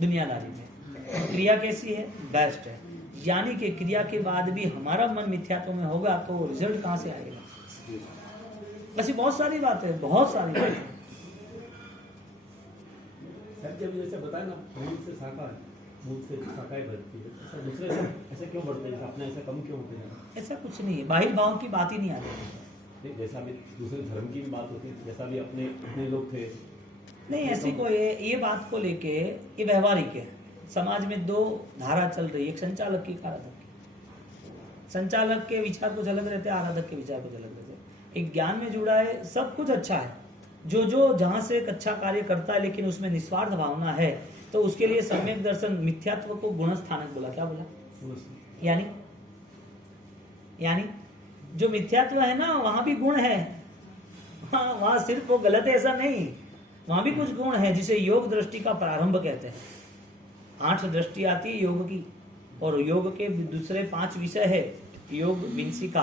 दुनियादारी में। क्रिया कैसी है? बेस्ट है। यानी कि क्रिया के बाद भी हमारा मन मिथ्यात्व में होगा तो रिजल्ट कहां से आएगा? ऐसी बहुत सारी बात है, बहुत सारी बात है। सर जब जैसे बताया ना मूल से शाखा है, मूल से शाखाएं बढ़ती है, ऐसा दूसरे से ऐसा क्यों बढ़ते हैं? अपने ऐसा कम क्यों होते हैं? ऐसा कुछ नहीं है, बाहिर भाव की बात ही नहीं आती। जैसा भी दूसरे धर्म की भी बात होती है, जैसा भी अपने लोग थे, नहीं ऐसी कोई ये बात को लेके ये व्यवहारिक है। समाज में 2 धारा चल रही है, एक संचालक की, एक आराधक की। संचालक के विचार कुछ अलग रहते हैं, आराधक के विचार कुछ अलग रहते हैं। एक ज्ञान में जुड़ा है, सब कुछ अच्छा है, जो जहां से एक अच्छा कार्य करता है लेकिन उसमें निस्वार्थ भावना है तो उसके लिए सम्यक दर्शन मिथ्यात्व को गुणस्थानक बोला। क्या बोला? यानी जो मिथ्यात्व है ना वहां भी गुण है, वहां सिर्फ वो गलत है ऐसा नहीं, वहां भी कुछ गुण है जिसे योग दृष्टि का प्रारंभ कहते हैं। 8 दृष्टि आती है योग की, और योग के दूसरे 5 विषय है। योग विंसिका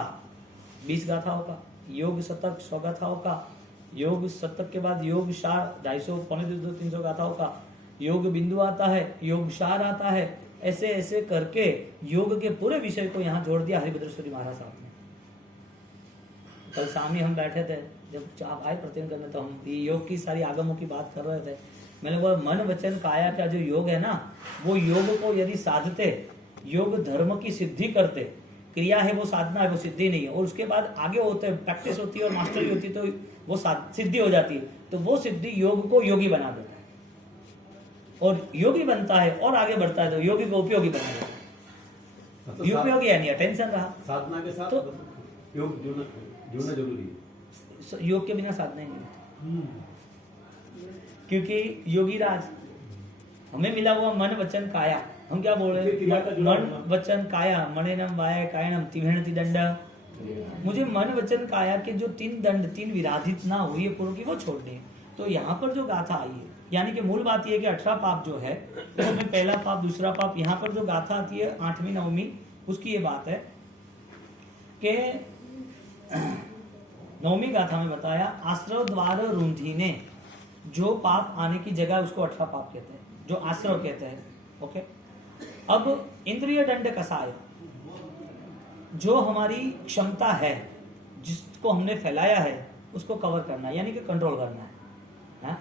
20 गाथाओं का, योग शतक 100 गाथाओं का, योग शतक के बाद योग 250, 250, 300 गाथाओं का, योग बिंदु आता है, योग सार आता है, ऐसे ऐसे करके योग के पूरे विषय को यहाँ जोड़ दिया हरिभद्रेश्वरी महाराज साहब ने। कल शाम ही हम बैठे थे, जब आप आए प्रतिदिन करने, तो हम योग की सारी आगमों की बात कर रहे थे। मैंने बोला मन वचन काया का जो योग है ना, वो योग को यदि साधते, योग धर्म की सिद्धि करते, क्रिया है वो साधना है, वो सिद्धि नहीं है, और उसके बाद आगे होते प्रैक्टिस होती है और मास्टरी होती है, तो वो सिद्धि हो जाती है। तो वो सिद्धि योग को योगी बना देता है, और योगी बनता है और आगे बढ़ता है तो योगी को उपयोगी बना देता है। उपयोगी यानी अटेंशन रहा, साधना के साथ तो योग जुड़ना जरूरी है। योग के बिना साधना ही नहीं, क्योंकि योगी राज हमें मिला हुआ मन वचन काया। हम क्या बोल रहे हैं? मन वचन काया, मणिनम वाय कायनम तिभेणति दंड। मुझे मन वचन काया के जो 3 दंड, 3 विराधित ना हुई पूर्व की, वो छोड़नी है। तो यहाँ पर जो गाथा आई है, यानी कि मूल बात यह है कि 18 पाप जो है, उसमें पहला पाप, दूसरा पाप, यहाँ पर जो गाथा आती है 8वीं 9वीं, उसकी ये बात है कि 9वीं गाथा में बताया, आश्रव द्वार रुंधी ने जो पाप आने की जगह उसको 18 पाप कहते हैं, जो आश्रव कहते हैं। ओके, अब इंद्रिय दंड कसाय, जो हमारी क्षमता है, जिसको हमने फैलाया है, उसको कवर करना है, यानी कि कंट्रोल करना है। हा?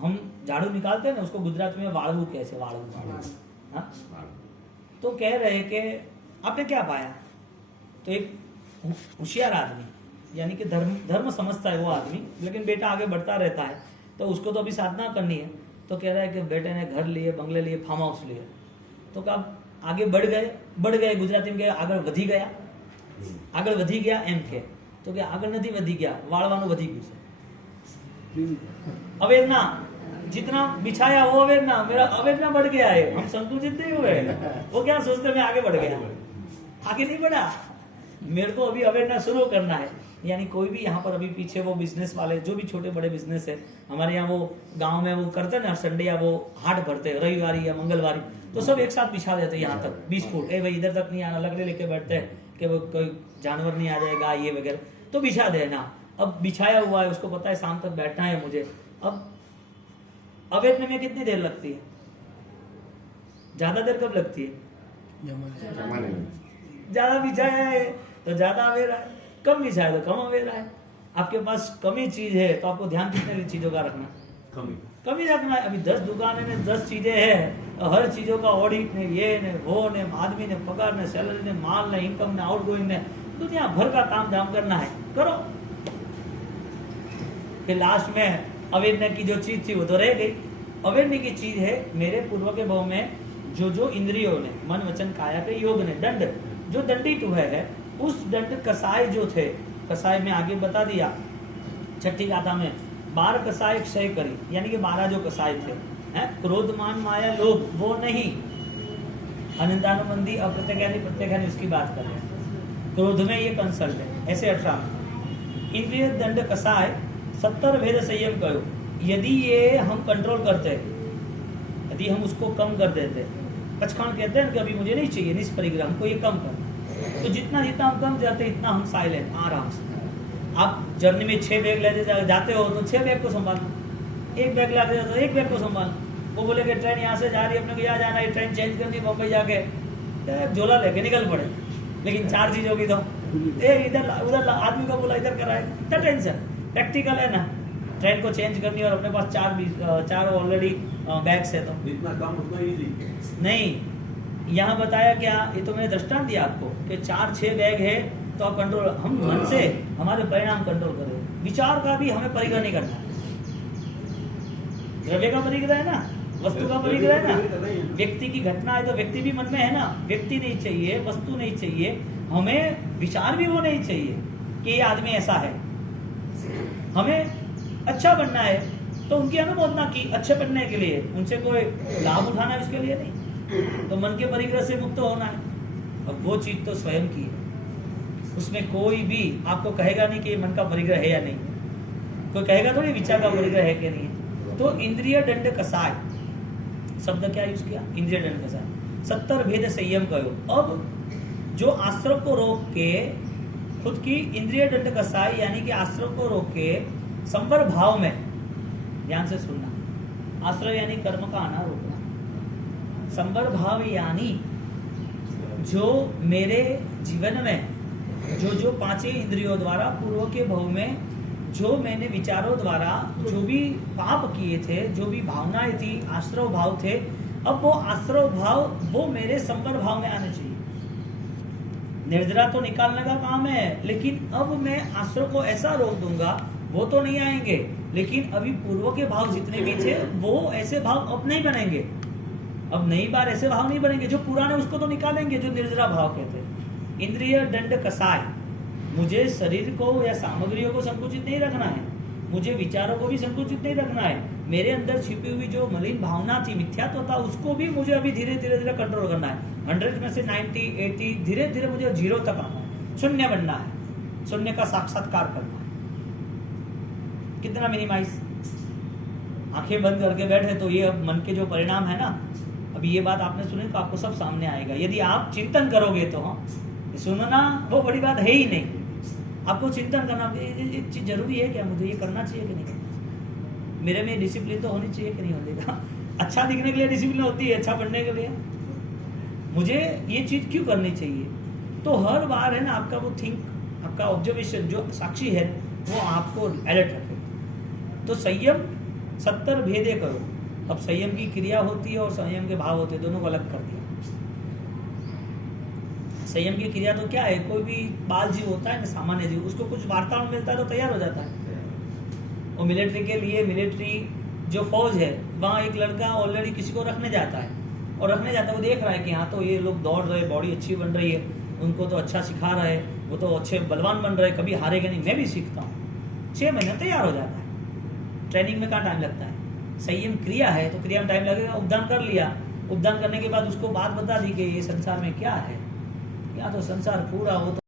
हम झाड़ू निकालते हैं ना, उसको गुजरात में वाड़ू कैसे, वाड़ू। हा? तो कह रहे हैं कि आपने क्या पाया? तो एक होशियार आदमी, यानी कि धर्म समझता है वो आदमी, लेकिन बेटा आगे बढ़ता रहता है, तो उसको तो अभी साधना करनी है। तो कह रहा है कि बेटे ने घर लिए, बंगले लिए, फार्म हाउस लिए, तो कहा आगे बढ़ गए, गुजराती में कहे आगे वधी गया, आगे वधी गया एम के, तो क्या आगे नहीं वधी गया, वाड़वानो वधी गયું છે। अवेदना जितना बिछाया वो अवेदना, मेरा अवेदना बढ़ गया है, हम संकुचित नहीं हुए। वो क्या सोचते मैं आगे बढ़ गया, आगे नहीं बढ़ा, मेरे को अभी अवेदना शुरू करना है। यानी कोई भी यहाँ पर अभी पीछे वो बिजनेस वाले, जो भी छोटे बड़े बिजनेस है हमारे यहाँ, वो गांव में वो करते हैं ना, संडे या वो हाट भरते हैं, रविवारी या मंगलवारी, तो सब एक साथ बिछा देते हैं यहाँ तक 20 फुट। ए भाई इधर तक नहीं आना, लकड़ी लेके बैठते हैं कि वो कोई जानवर नहीं आ जाएगा, ये वगैरह, तो बिछा देना। अब बिछाया हुआ है, उसको पता है शाम तक बैठना है मुझे। अब अवेदना में कितनी देर लगती है? ज्यादा देर कब लगती है? ज्यादा बिछाया है तो ज्यादा अवेरा है, कम बिछाया तो कम अवेरा है। आपके पास कमी चीज है तो आपको ध्यान कितने चीजों का रखना? कमी रखना है। अभी 10 दुकानें ने 10 चीजें हैं, हर चीजों का ऑडिट ने, ये ने, वो ने, आदमी ने पगार ने, सैलरी ने, माल ने, इनकम ने, आउटगोइंग ने, दुनिया भर का काम धाम करना है, करो। फिर लास्ट में अवेदना की जो चीज थी वो तो रह गई। अवेदना की चीज है मेरे पूर्व के भाव में जो इंद्रियों ने, मन वचन काया के योग ने, दंड जो दंडित हुए है, उस दंड कसाय जो थे, कसाय में आगे बता दिया 6ठी गाथा में, 12 कसाय क्षय करी, यानी कि 12 जो कसाय थे, हैं, क्रोध मान माया लोभ वो नहीं, अनंतानुबंधी अप्रत्यज्ञानी प्रत्यज्ञानी उसकी बात कर रहे हैं, क्रोध में ये कंसल्ट है। ऐसे 18 इंद्रिय दंड कसाय 70 भेद संयम करो। यदि ये हम कंट्रोल करते, यदि हम उसको कम कर देते, पचखान कहते हैं कि अभी मुझे नहीं चाहिए निष्परिग्रह, हमको ये कम कर, तो जितना जितना हम कम जाते इतना हम साइलेंट, आराम से। आप जर्नी में 6 बैग ले जाते हो तो 6 बैग को संभालना, 1 बैग ला जाते तो 1 बैग को संभालना। वो बोले कि ट्रेन यहाँ से जा रही है, अपने को यहाँ जाना है, ट्रेन चेंज करनी बम्बई जाके, झोला लेके निकल पड़े, लेकिन 4 चीजों की तो इधर उधर आदमी को बोला इधर कराए, क्या टेंशन, प्रैक्टिकल है ना, ट्रेन को चेंज करनी और अपने पास 4 ऑलरेडी बैग्स है, तो जितना कम उतना इजी नहीं। यहाँ बताया क्या, ये तो मैंने दृष्टांत दिया आपको कि 4-6 बैग है तो आप कंट्रोल, हम मन से हमारे परिणाम कंट्रोल करें, विचार का भी हमें परिग्रह नहीं करना। द्रव्य का परिग्रह है ना, वस्तु का परिग्रह है ना, व्यक्ति की घटना है तो व्यक्ति भी मन में है ना, व्यक्ति नहीं चाहिए, वस्तु नहीं चाहिए, हमें विचार भी वो नहीं चाहिए कि ये आदमी ऐसा है। हमें अच्छा बनना है तो उनकी अनुमोदना की, अच्छे बनने के लिए, उनसे कोई लाभ उठाना है उसके लिए नहीं, तो मन के परिग्रह से मुक्त होना है। अब वो चीज तो स्वयं की है, उसमें कोई भी आपको कहेगा नहीं कि मन का परिग्रह है या नहीं, कोई कहेगा थोड़ी विचार का परिग्रह है कि नहीं है। तो इंद्रिय दंड कसाय शब्द क्या यूज किया, इंद्रिय दंड कसाय, 70 भेद संयम करो। अब जो आश्रव को रोक के, खुद की इंद्रिय दंड कसाय यानी कि आश्रव को रोक के संवर भाव में ध्यान से सुनना। आश्रय यानी कर्म का आना रोकना। संबर भाव यानी जो मेरे जीवन में जो पांचों इंद्रियों द्वारा पूर्व के भाव में जो मैंने विचारों द्वारा जो भी पाप किए थे, जो भी भावनाएं थी, आश्रव भाव थे, अब वो आश्रव भाव वो मेरे संपर भाव में आने चाहिए। निर्जरा तो निकालने का काम है, लेकिन अब मैं आश्रव को ऐसा रोक दूंगा, वो तो नहीं आएंगे, लेकिन अभी पूर्व के भाव जितने भी थे वो ऐसे भाव अब नहीं बनेंगे। अब नई बार ऐसे भाव नहीं बनेंगे, जो पुराने उसको तो निकालेंगे, जो निर्जरा भाव कहते हैं। इंद्रिय दंड कसाय, मुझे शरीर को या सामग्रियों को संकुचित नहीं रखना है, मुझे विचारों को भी संकुचित नहीं रखना है। मेरे अंदर छिपी हुई जो मलिन भावना थी, मिथ्यात्व था, उसको भी मुझे अभी धीरे धीरे कंट्रोल करना है। 100 में से 90, 80 धीरे धीरे मुझे 0 तक आना है, शून्य बनना है, शून्य का साक्षात्कार करना है। कितना मिनिमाइज, आंखें बंद करके बैठे तो ये अब मन के जो परिणाम है ना, अभी ये बात आपने सुनी तो आपको सब सामने आएगा। यदि आप चिंतन करोगे तो हाँ, सुनना वो बड़ी बात है ही नहीं, आपको चिंतन करना ये चीज जरूरी है क्या, मुझे ये करना चाहिए कि नहीं करना चाहिए, मेरे में डिसिप्लिन तो होनी चाहिए कि नहीं होनी। अच्छा दिखने के लिए डिसिप्लिन होती है, अच्छा पढ़ने के लिए, मुझे ये चीज क्यों करनी चाहिए। तो हर बार है ना आपका वो थिंक, आपका ऑब्जर्वेशन जो साक्षी है वो आपको अलर्ट रखे। तो संयम 70 भेदे करो। अब संयम की क्रिया होती है और संयम के भाव होते हैं, दोनों को अलग कर दिया। संयम की क्रिया तो क्या है, कोई भी बाल जीव होता है ना, सामान्य जीव, उसको कुछ वार्ता में मिलता है तो तैयार हो जाता है। और मिलिट्री के लिए, मिलिट्री जो फौज है वहाँ एक लड़का ऑलरेडी किसी को रखने जाता है, और रखने जाता है वो देख रहा है कि हाँ तो ये लोग दौड़ रहे, बॉडी अच्छी बन रही है, उनको तो अच्छा सिखा रहा है, वो तो अच्छे बलवान बन रहे, कभी हारेगा नहीं, मैं भी सीखता हूँ। 6 महीने तैयार हो जाता है। ट्रेनिंग में कहाँ टाइम लगता है, संयम क्रिया है तो क्रिया में टाइम लगेगा। उपदान कर लिया, उपदान करने के बाद उसको बात बता दी कि ये संसार में क्या है, या तो संसार पूरा हो तो